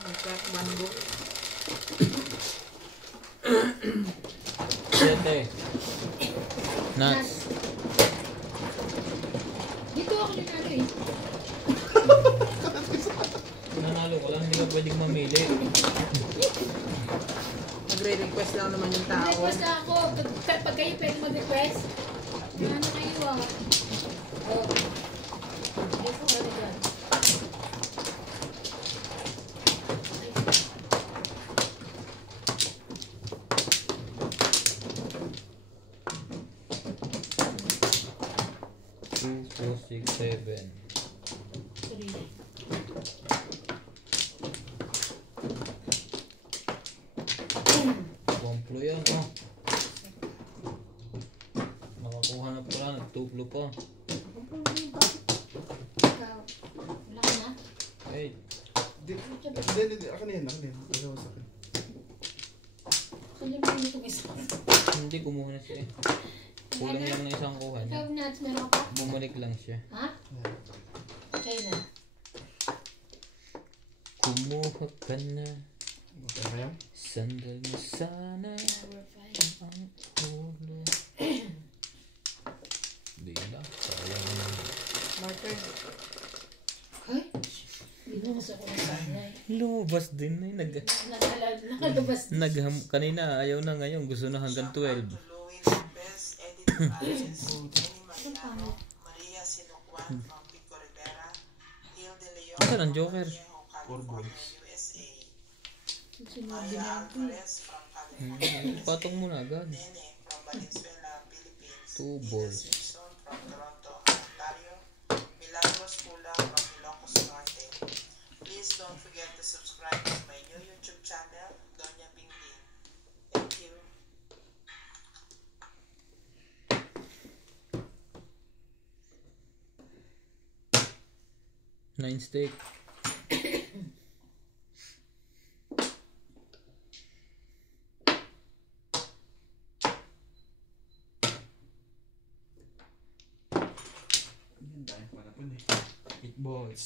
Yung bando. Siyete. Nuts. Dito ako nanalo eh. Nanalo ko lang. Hindi ka pwedeng mamili. Nagre-request lang naman yung tao. Request na ako. Pag kayo pwede mag-request, ano kayo ah. Oh. Dito ka na dyan. Two, four, six, seven. 3. Wamplo yan, oh. Nakakuha na pala, nagtuplo pa. Ikaw. Wala ka na? Hey, Hindi. Akin na yan. Magawa sa akin. Kaya mo yung itong isa. hindi kumuha na siya eh. Kulang lang na isang kuha niya. Ikaw nuts, meron ka pa? Bumalik lang siya. Ha? Okay na. Kumuha ka na. Okay kayo? Sandal mo sana Number 5. ang ulo. Hindi na. Sayang naman. Marker. Ay! Binukas ako ng sanay. Lumabas din na Nakalabas din. kanina ayaw na ngayon. Gusto na hanggang 12. To Louie Lopez, Edith Morales, Jenny Marinano, Maria Sinokwan from Pico Rivera, Hilde Leon Saan ang Joker? Vallejo, California, USA, Sinabi Maya na ako. Alvarez from California, Patong mo na agad. Nene from Valenzuela, Philippines, 2 Ina balls. Simpson from Toronto, Ontario, Milagros Pula from Ilocos Norte. Please don't forget to subscribe to my new YouTube channel, Doña Bingbing. Thank you. Nine steak. Yan tayo pala po eh. 8 balls.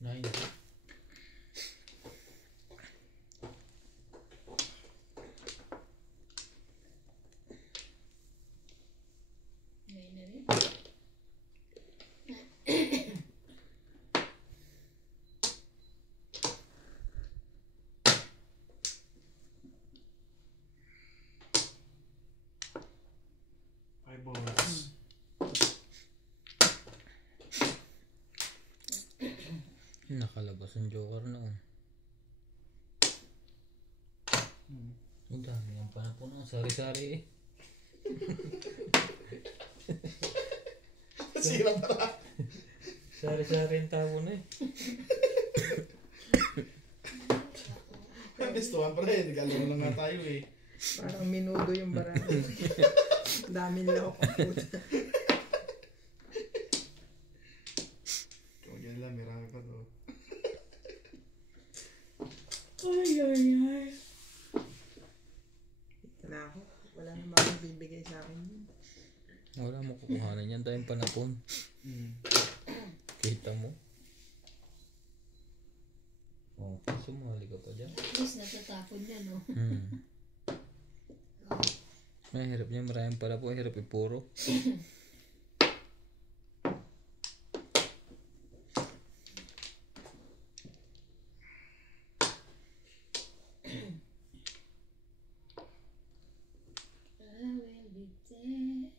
Nine. Ngayon na rin. Five balls. Nakalabas ang Joker na. Ang dami ng panapon ng sari-sari eh. Sira para. Sari-sari ang tabo na eh. Gusto pala eh. Nagalo na nga tayo eh. Parang minudo yung barangay. Daming loko. Kung yan lang, meron pa to. Wala ako. Wala naman akong bibigay sa akin yun. Wala mo kukuhanan yan tayong panapon. Kita mo. Oh, sumali ka pa dyan. At least natatapon niya, no? May hirap niya, maraming pala po. Hirap ipuro. I will be there.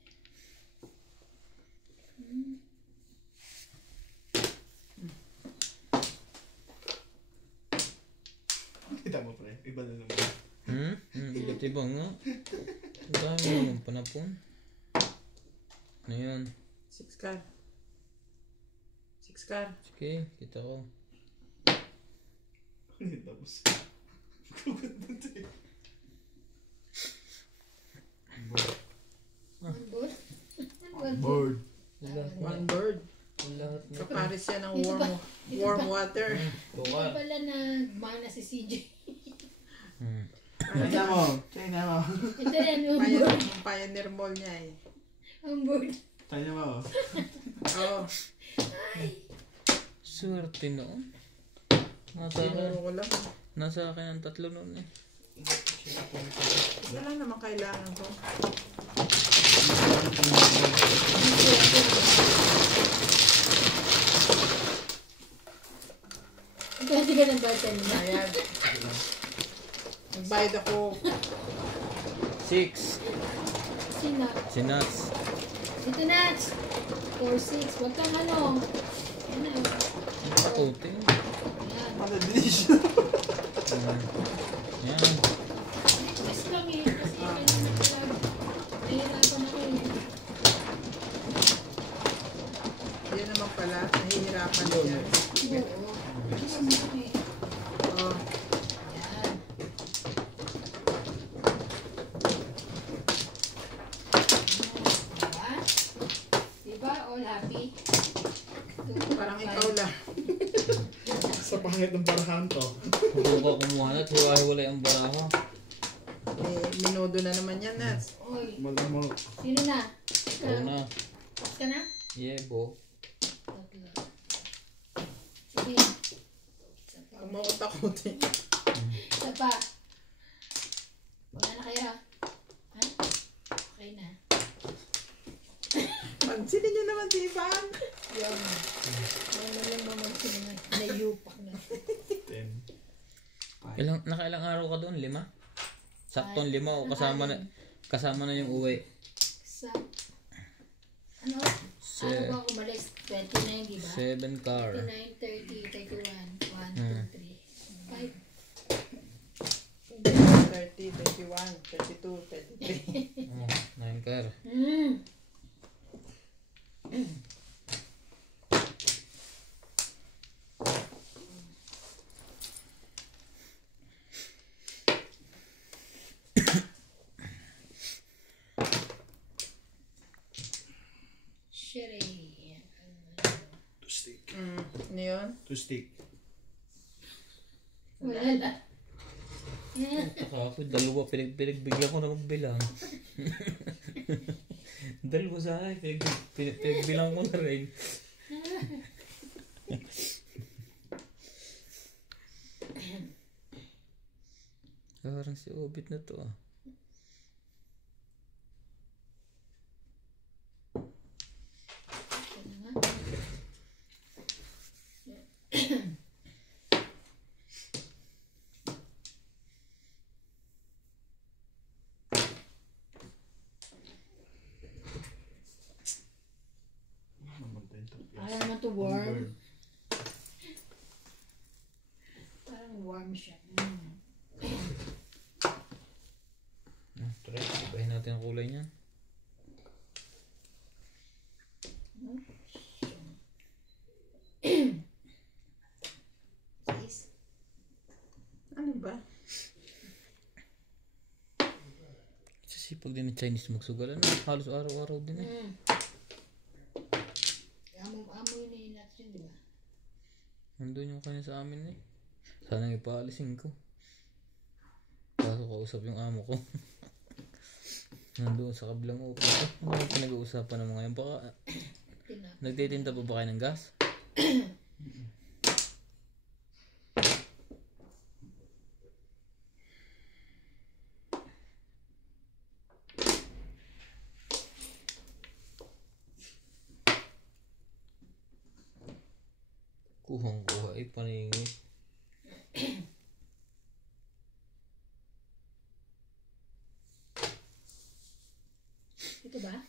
Kita mo pre, iba na naman. Iba't iba nga. Ang dami mo ng panapon. Ano yun? 6 car. 6 car. Sige, kita ko. Tapos. One board? One board. Bird. Lahat na. One bird. Lahat na. Kapares yan ng Ito warm ba? Ito warm ba? water. Hindi Tukar. pala nagmana si CJ. China mo. China mo. Ito yan, yung board. Pioneer Mall niya eh. Ang board. China mo. Oo. Swerte noon. Nasa Tinuro ko lang. nasa akin ang 3 noon eh. Ito lang naman kailangan ko. Ito kasi ka ng bata niya. Ayan. Nagbayad ako. 6. Sina. Si Nats. Dito na. 4-6. Huwag kang ano. Yan na. Puting. Yan. Ano din siya? Yan. Mas lang eh. Kasi kanina pala. Nahihirapan ako eh. Yan naman pala. Nahihirapan niya. Oo. Kasi mo eh. Oo. Yan. Diba? Diba? All happy? Parang ikaw lang. Sa pangit ng barahan to. Kung ka kumuha na at hiwa-hiwalay ang baraha. Eh, minudo na naman yan, Nats. Oy. Malamang. Sino na? Ikaw na. Tapos ka na? Yebo. Tatlo. Sige. Isa pa. Huwag mo ko takutin. Isa pa. Wala na kayo. Ha? Okay na. Pansinin niyo naman si Ivan. Yan. Wala lang naman sila na. Nayupak na. 10. Nakailang araw ka doon? 5? Saktong 5 o kasama na yung uwi. Sa... Ano? Ano ba umalis? 29, di ba? 7 car. 29, 30, 31, 1, 2, 3, 5. 30, 31, 32, 33. Oh, 9 car. Sherry. To stick. Ano yun? To stick. Wala na. Ako, 2 pinagbigyan ko na magbilang. 2 sa akin, pinagbilang ko na rin. Parang si Obit na to ah. Alam naman to warm. Parang warm siya. Try, ibahin natin ang kulay niyan. Please. Ano ba? Sisipag din ng Chinese magsugalan. Halos araw-araw din eh. Amoy na yun natin, di ba? Nandun yung kanya sa amin eh. Sana ipaalisin ko. Kaso kausap yung amo ko. Nandun sa kabilang office. Ano yung pinag-uusapan ng mga yan? Baka nagtitinta pa ba kayo ng gas? Kuhang-kuha eh, paningit. Ito ba?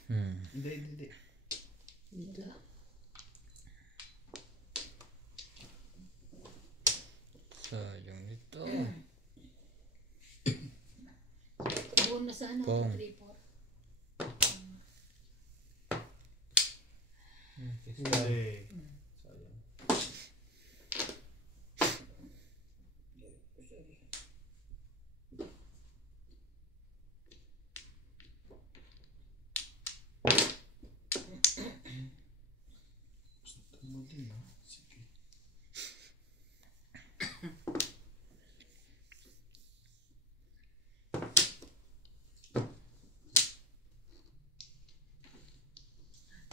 Hindi. Dito. Sayang ito. Buon na sana. Pong. 3, 4. Hindi. Sayang. Gusto mo din ha? Sige.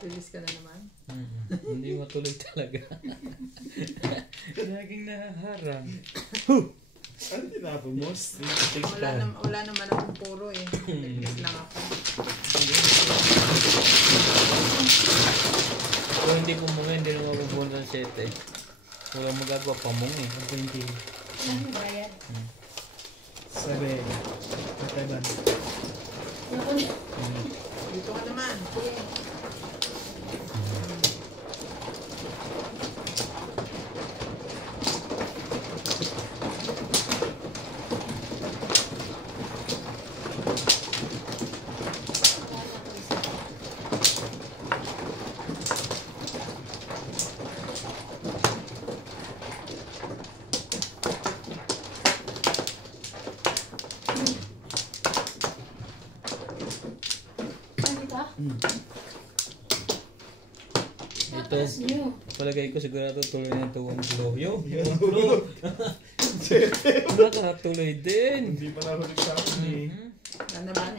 Release ka na naman. Hindi matuloy talaga. Laging nahaharang. Ano tinapon mo? Wala naman akong puro eh. Release lang ako. Kung hindi pumunga, hindi naman mapupunta ng 7. Walang magagawa, pamung eh. 20. Ano ba yan? 7. 7. Ako na. Dito ka naman. Ito, palagay ko sigurado tuloy na ito ang flow. Yo, nakatuloy din. Hindi pa nahuli sa akin eh. Ano naman?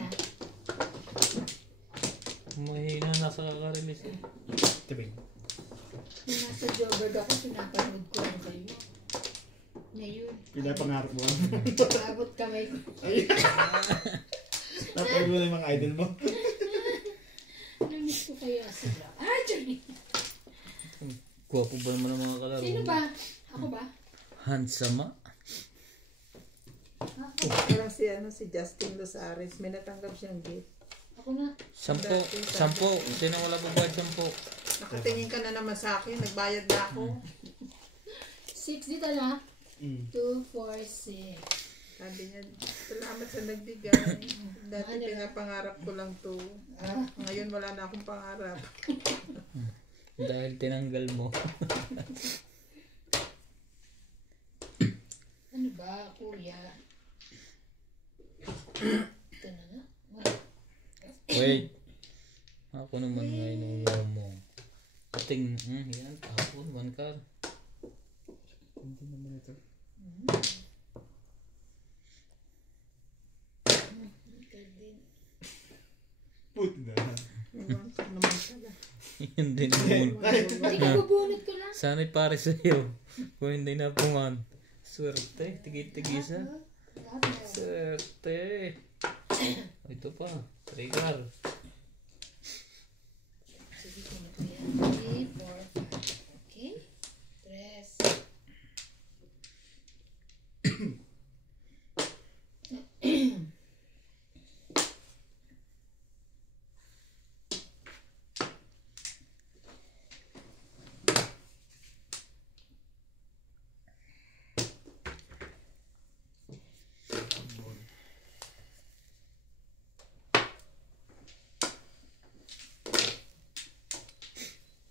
Mahina nasa kakarelease eh. Tibig. Nung nasa Jobberg ako, pinapanood ko lang kayo. Ngayon, Pinapangarap mo. abot kamay ko. Napanood mo na yung mga idol mo. Namiss ko kaya sila. Ah, Johnny! Gwapo ba naman ang mga kalaro? Sino ba? Ako ba? Handsome. Ako. Parang si Justin Losares. May natanggap siyang gift. Ako na. 10. Sino wala magbayad 10? Nakatingin ka na naman sa akin. Nagbayad na ako. 6 dito na. 2, 4, 6. Sabi niya, salamat sa nagbigay. Dati pinapangarap ko lang to. Ngayon wala na akong pangarap. Dahil tinanggal mo. Ano ba, kuya? Ito na nga. Wait. Ako naman ngayon ang mo. Ating, yan, tapon, 1 card. Hindi naman ito. Puti na. Naman pala. Yun din mo. Hindi ka bubunot ko lang. Sana'y pare sa'yo. Kung hindi na pungan. Swerte. Tigi-tigisa. Swerte. Ito pa. Trigger. Sige ko na po yan. 3, 4, 5. Okay? 3.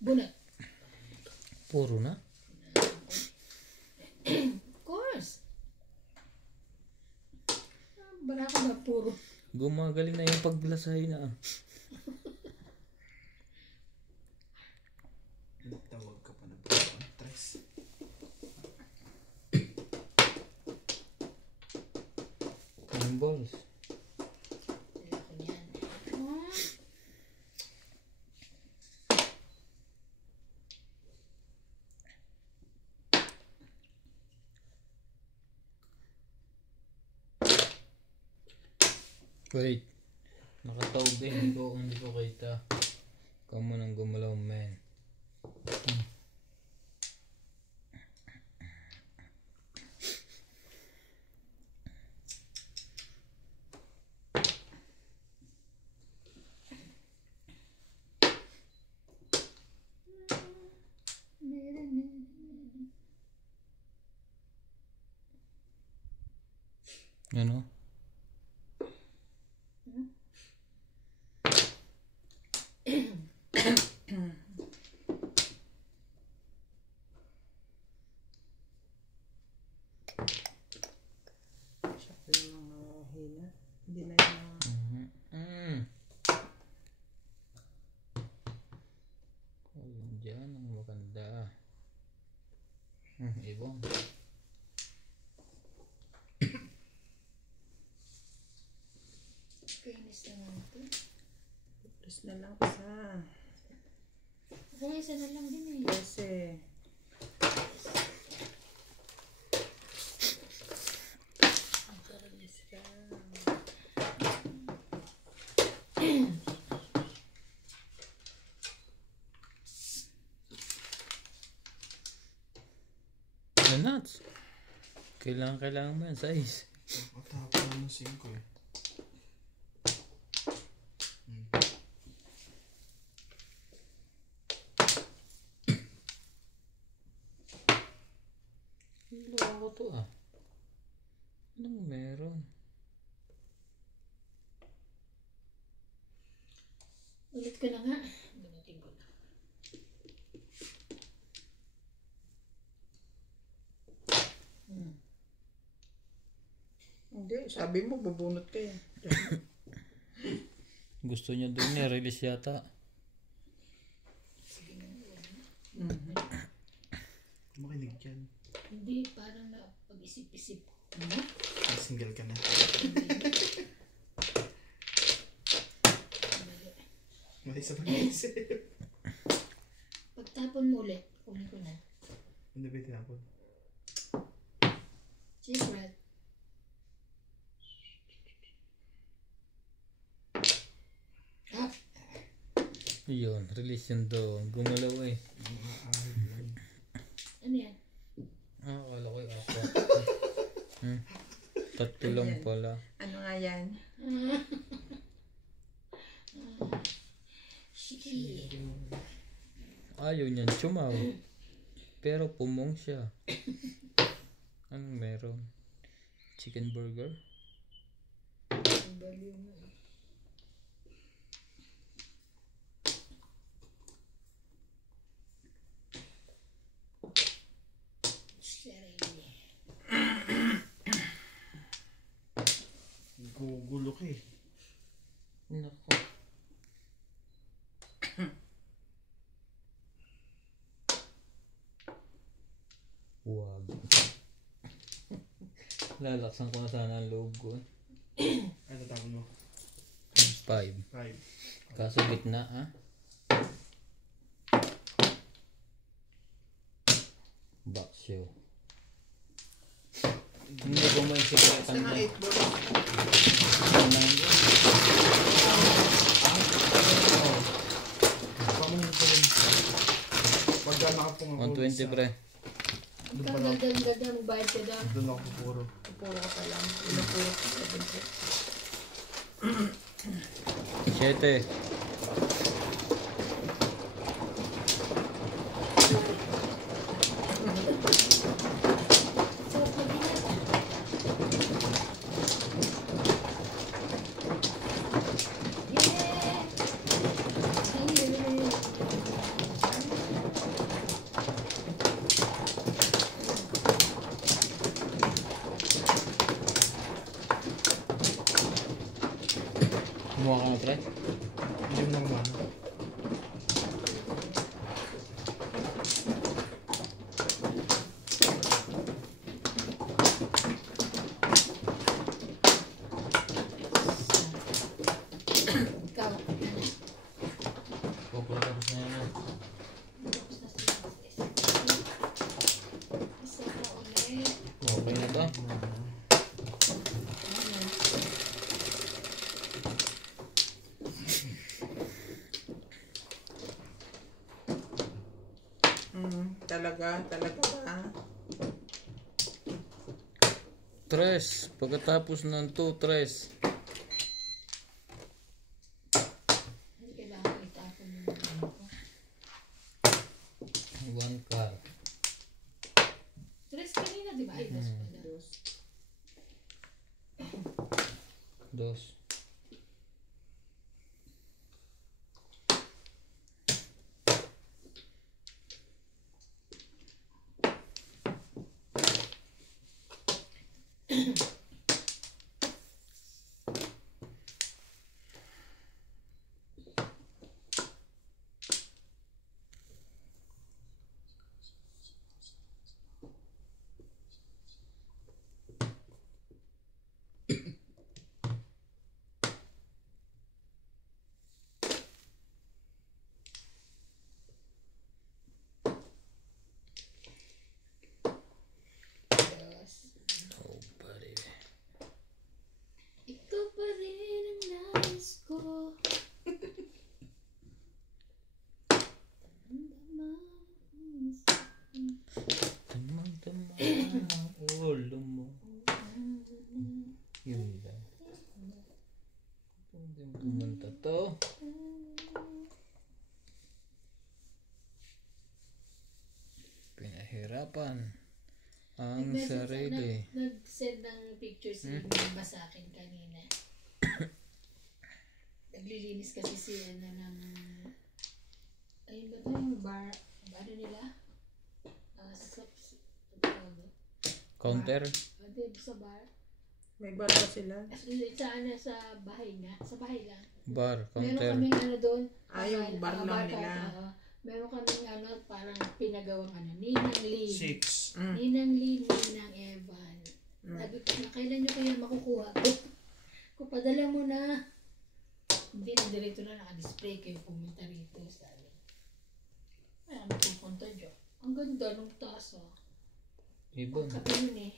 Bunot. Puro na. Of course. Bara ko ba puro? Gumagaling na yung paglasay na. Tawag ka pa na ba? Tres. Yung balls. Dala ko niyan. Wait. Nakatawag din. Hindi ko kita. Ikaw mo nang gumalaw, man. Ano? Siya yung mga hina. Hindi na yung Ayun dyan, ang maganda. Ibang. Kainis naman ito. Press na lang isa. Kaya isa na lang din eh. Kasi, The nuts. Kailangan mo yan, size. Matapos naman 5 eh. Loko to ah. Anong meron? Ulit ko na nga. Bunutin ko na. hindi, sabi mo, bubunot ka yan. Gusto niya doon niya, release yata. Makinig yan. Hindi, parang na pag-isip-isip. Ano? Single ka na. Mali sa pag-isip. Pagtapon mo ulit, kunin ko na. Hindi ba tinapon? Secret. Ah, Yun, release yun doon. Gumalaw eh. ano yan? Akala ko yung aqua. Tatlo lang pala. Ano nga yan? Sige. Ayaw niyan chumaw. Pero pumong siya. Anong meron? Chicken burger? Sarili. Gugulo ka eh. Nako. Wag. Lalaksan ko na sana ang loob ko. Ano tatapon mo? 5. 5. Kaso gitna ah. Baksyo. Hindi ko may sikretan Saan ang ko. 8 balls? Pamungin ko rin. Pagka nakapong ako. 120 pre. Doon Ikaw pa lang. ganda magbayad ka daw. Doon ako pupuro. Puro ka pa lang. Pinapuro ka sa bunso. 7. Kumuha ka na pre? Hindi mo na kumano. Ikaw. Tapos na yan. Isa pa ulit. Okay na to? Talaga ba? 3. Pagkatapos ng 2, 3. Hindi kailangan itapon mo na ko. 1 card. Tres kanina, di ba? Ay, dos pala. 2. sarili. Nag-send ng picture si Mama sa akin kanina. Naglilinis kasi si ng ayun ba ito yung bar, ano nila? Counter. Sa bar. May bar pa sila. Sa bahay nga. Sa bahay lang. Bar, Meron counter. kaming ano doon. Yung bar lang nila. Meron kaming parang pinagawang Ninang Lin. 6. Ninang Lin, Ninang Evan. Sabi ko, kailan nyo kaya makukuha ko? Kung padala mo na. Hindi na dirito na naka-display kayo pumunta rito. Sabi. Ay, magpupunta dyan. Ang ganda ng taas Ibon. Kape yun eh.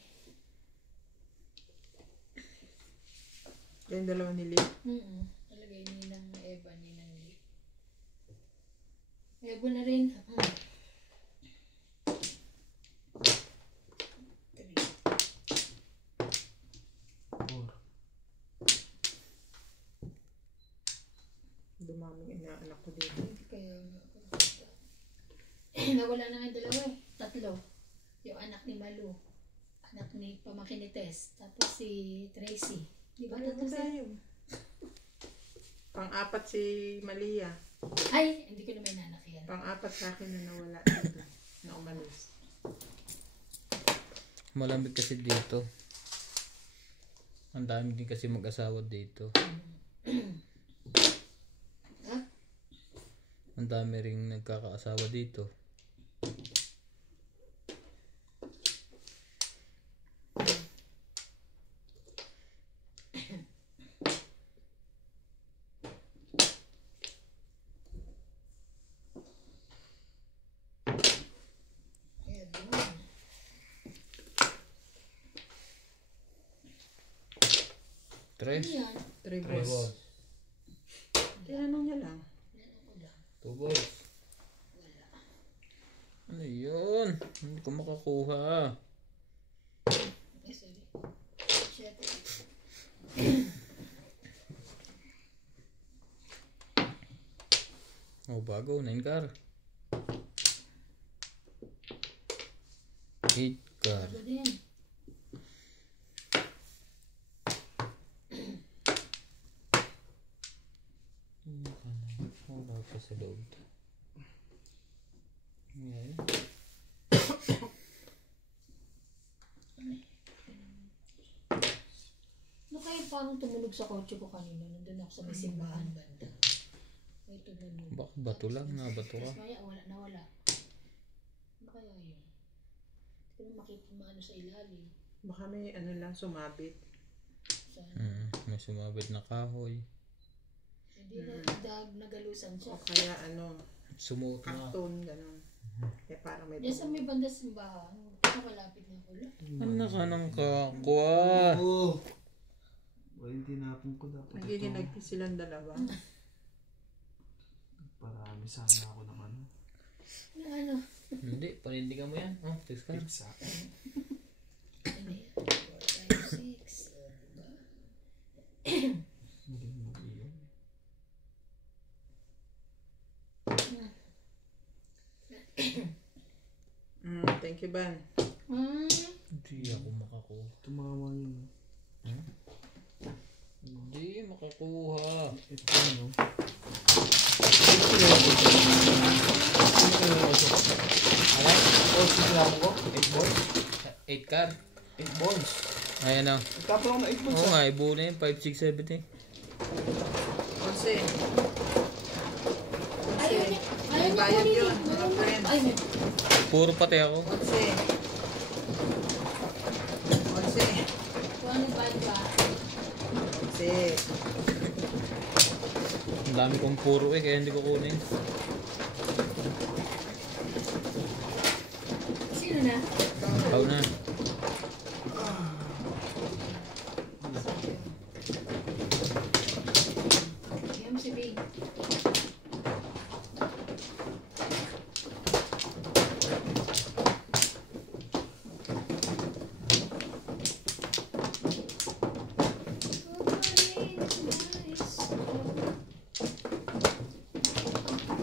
Yung dalawa nila. Talagay Ninang Evan, Ninang Lin. Evan na rin. Dumaming inaanak ko dito. Kaya nawala na nga dalawa eh. 3. Yung anak ni Malu. Anak ni pamangkin ni Tess. Tapos si Tracy. Di ba? Ano tayo? Pang-apat si Malia. Ay! Hindi ko na may nanak yan. Pang-apat sa akin na nawala dito. Na umalis. Malamig kasi dito. Ang dami din kasi mag-asawa dito. Ang dami ring nagkakaasawa dito. Tres. Yan. 3 Tres balls. balls. Tinanong niya lang. 2 balls. Ano yun? Hindi ko makakuha. Ay, sorry. Shit. Oh, bago. 9 car. 8 car. Bago din. Wala pa sa loob. Ngayon. Ano kaya parang tumunog sa kotse ko kanina? Nandun ako sa may simbahan banda. May tumunog. Baka bato lang na bato ka. Tapos maya, nawala. Ano kaya yun? Hindi ko na makita maano sa ilalim. Baka may ano lang sumabit. Sana. May sumabit na kahoy. Hindi nagalusan siya. O kaya ano, Sumuot na. karton, gano'n. Kaya parang may Diyan sa may banda simbahan, malapit na ulo. Ano ka nang kakuha? Oo. Well, tinapon ko dapat nagiginag silang dalawa. Parami sana ako ng ano. Na ano? Hindi, panindigan mo yan. Oh, 6 car. Pizza. Ano yan? 4, 5, 6. Diba? Hindi mo iyon. Thank you, Ban. Hindi ako makakuha. Tumama yun. Hindi makakuha. Ito ano. Alright? Oh, sinilamo ko. 8 balls. 8 car. 8 balls. Ayan na. Nagtapon ako ng 8 balls. Oo nga, ibuo na yun. 5, 6, 7 eh. Kasi, Ayaw niya bayad kunin yun, eh. mga friends. Ay, Puro pati ako. Onse. Onse. kung ano ba ba? Onse. Ang dami kong puro eh, kaya hindi ko kunin. Sino na? Ikaw na. Ayaw si Bing.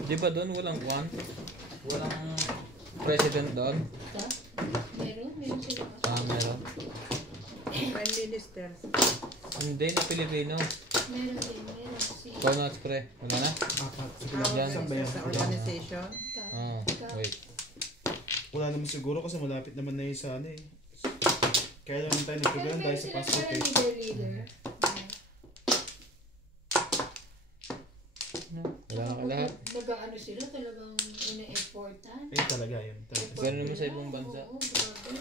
Di ba doon walang one? Walang president doon? Ito? Meron sila. Meron. Prime Minister. Hindi na Pilipino. Meron din, meron si Coconuts pre. Wala na? Apat. Sige lang. Yan. Saan ba yan? Sa organization. Wait. Wala naman siguro kasi malapit naman na yun sa ano eh. Kaya naman tayo nagkagalan dahil sa passport eh. leader. Wala na ka lahat. Nag-ano sila, talagang ina-effortan. Eh talaga yun. Talaga. Ganun naman sa ibang bansa. Oo, grabe.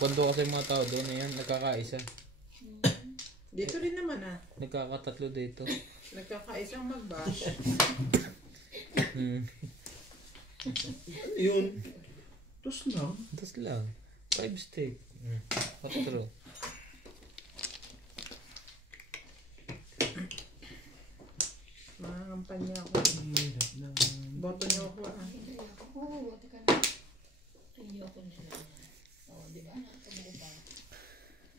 Kwento kasi yung mga tao doon, ayan, nagkakaisa. Dito rin naman ah. Nagkakatatlo dito. Nagkakaisang mag-bash. Yun. Tapos lang. Tapos lang. 5 steak. 4. Mga kampanya ako. Hirap na. Boto niyo ako ah. Oo, wata ka na. Ayoko na lang. Oo, di ba? Nakatabuko pa.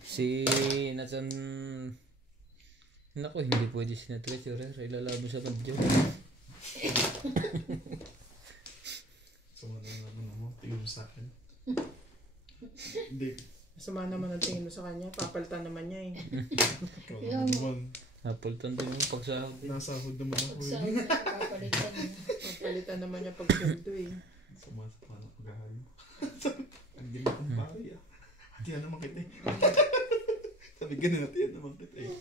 Si Nathan... Naku, hindi pwede si Natreasurer. Ilalabo sa kadyo. Sama na naman mo. Tingin mo sa akin. Hindi. Masama naman ang tingin mo sa kanya. Papalitan naman niya eh. Ikaw Kaya naman. Napultan din yung pagsahod. Nasahod naman ako Pag sa eh. papalitan mo. Papalitan naman niya pag sweldo eh. Sama sa paano pag-ahal mo. Hindi mo kong pari ah. Tiyan naman kita eh. Sabi ganun na tiyan naman kita eh.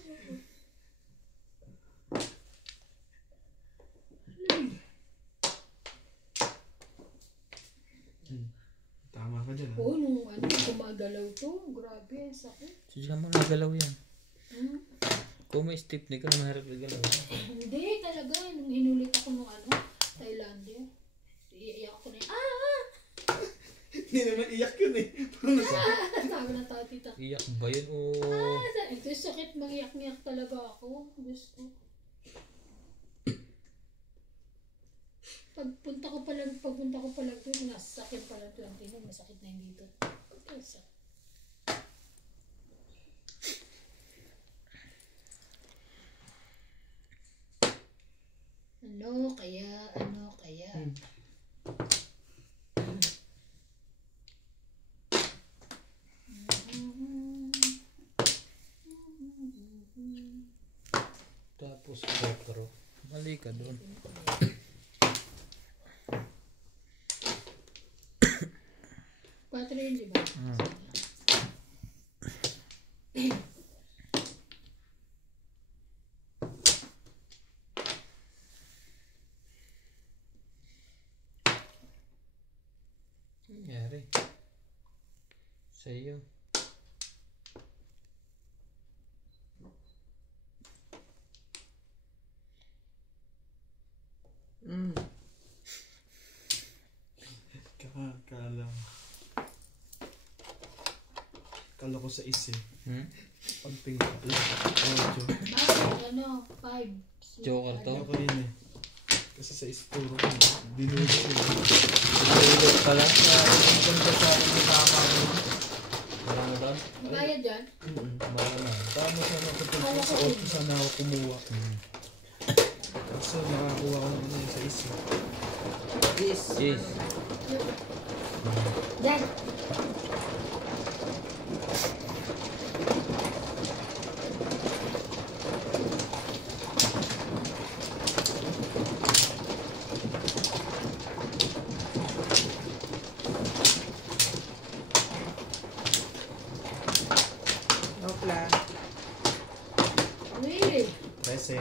Tama ka dyan ah. Oo, nung ano, gumagalaw to. Grabe, sakit. Sige mo, nagalaw yan. Hmm? Kung may stiffness ka, mahirap nagalaw. Hindi, talaga. Nung hinulit ako nung ano, Thailandia. Iiyak ako na yun. Hindi naman iyak yun eh. Parang nasa. Sabi ng tao, tita. Iyak ba yun o... Ito sakit, mangiyak-ngiyak talaga ako. Diyos ko. Pagpunta ko pa lang doon, nasakit pa lang ito. Ang tinan, masakit na yun dito. Ano kaya? Tapos pepero. Mali ka doon. Patro yun, di ba? Nangyari. Sa iyo. Kala ko sa is eh. Pagtingin ko. Ano, 5. Joker to. Ako rin eh. Kasi sa is puro ko. Dinulog ko. Nalulog pala. Ganda sa akin yung tama ko. Marami doon? Bayad yan? Marami. Tama sana ako pagpunta sa auto sana ako kumuha. Kasi nakakuha ko naman sa is eh. Yes. Yes. Yan. Nopla. Uy, 13.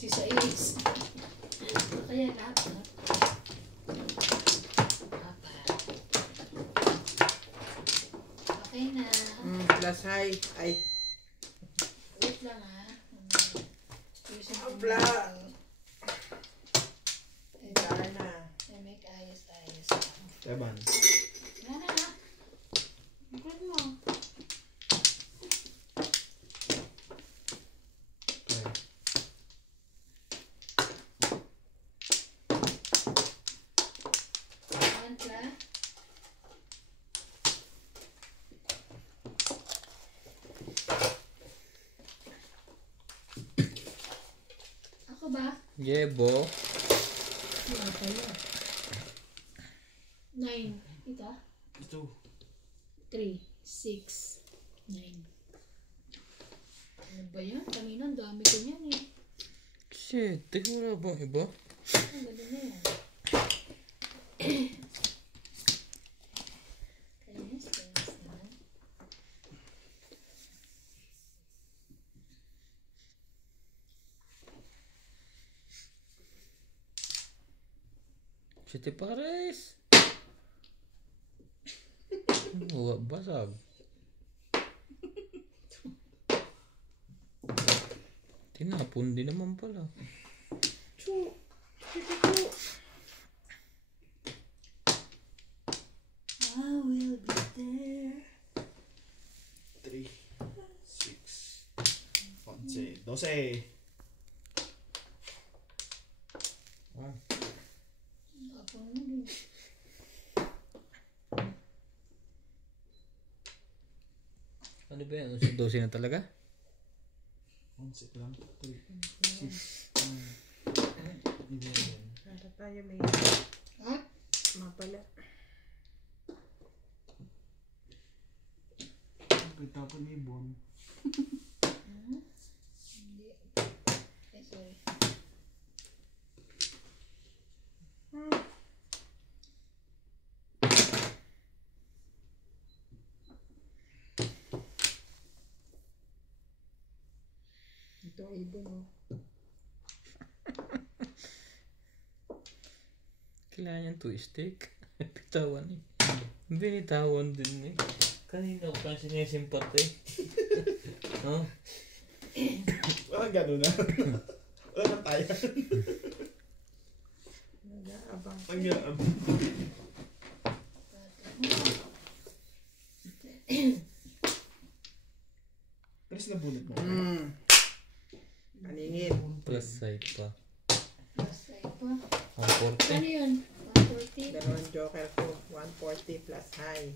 16. Kaya lahat. Okay na. Plus high. Ay. Wait lang ha. Abla. Saan na? Make ayos-ayos. Eban. Yan na. Ikot mo. Okay. Mantra. Ako ba? Yebo. 9. Ito? Ito. 3, 6, 9. Ano ba yan? Kanina, ang dami ko niyan eh. Shit, wala bang iba? Ang ganda na yan. Kainis naman. Shit, pares. Basag. Tinapon din naman pala. I will be there. 3, 6, 11, 12. Oh. Ako na din. Ano ba yan? 12 na talaga? 11 lang. 3, 6, 9, 11. Para tayo may Ha? mapala. Tapon may bon. Hindi. Eh, sorry. Ito ay ibon oh. Kailangan yan to stick. Bitawan eh. Binitawan din eh. Kanina ko pa sinisimpat eh. No? Walang gano'n na. Wala nang tayo. Nag-aabang. Ang gano'n. Pares na bunot mo. Kaningin. Plus side pa. Basta ito. Ang Ano 40. yun? 140? Dalawang joker ko. 140 plus high.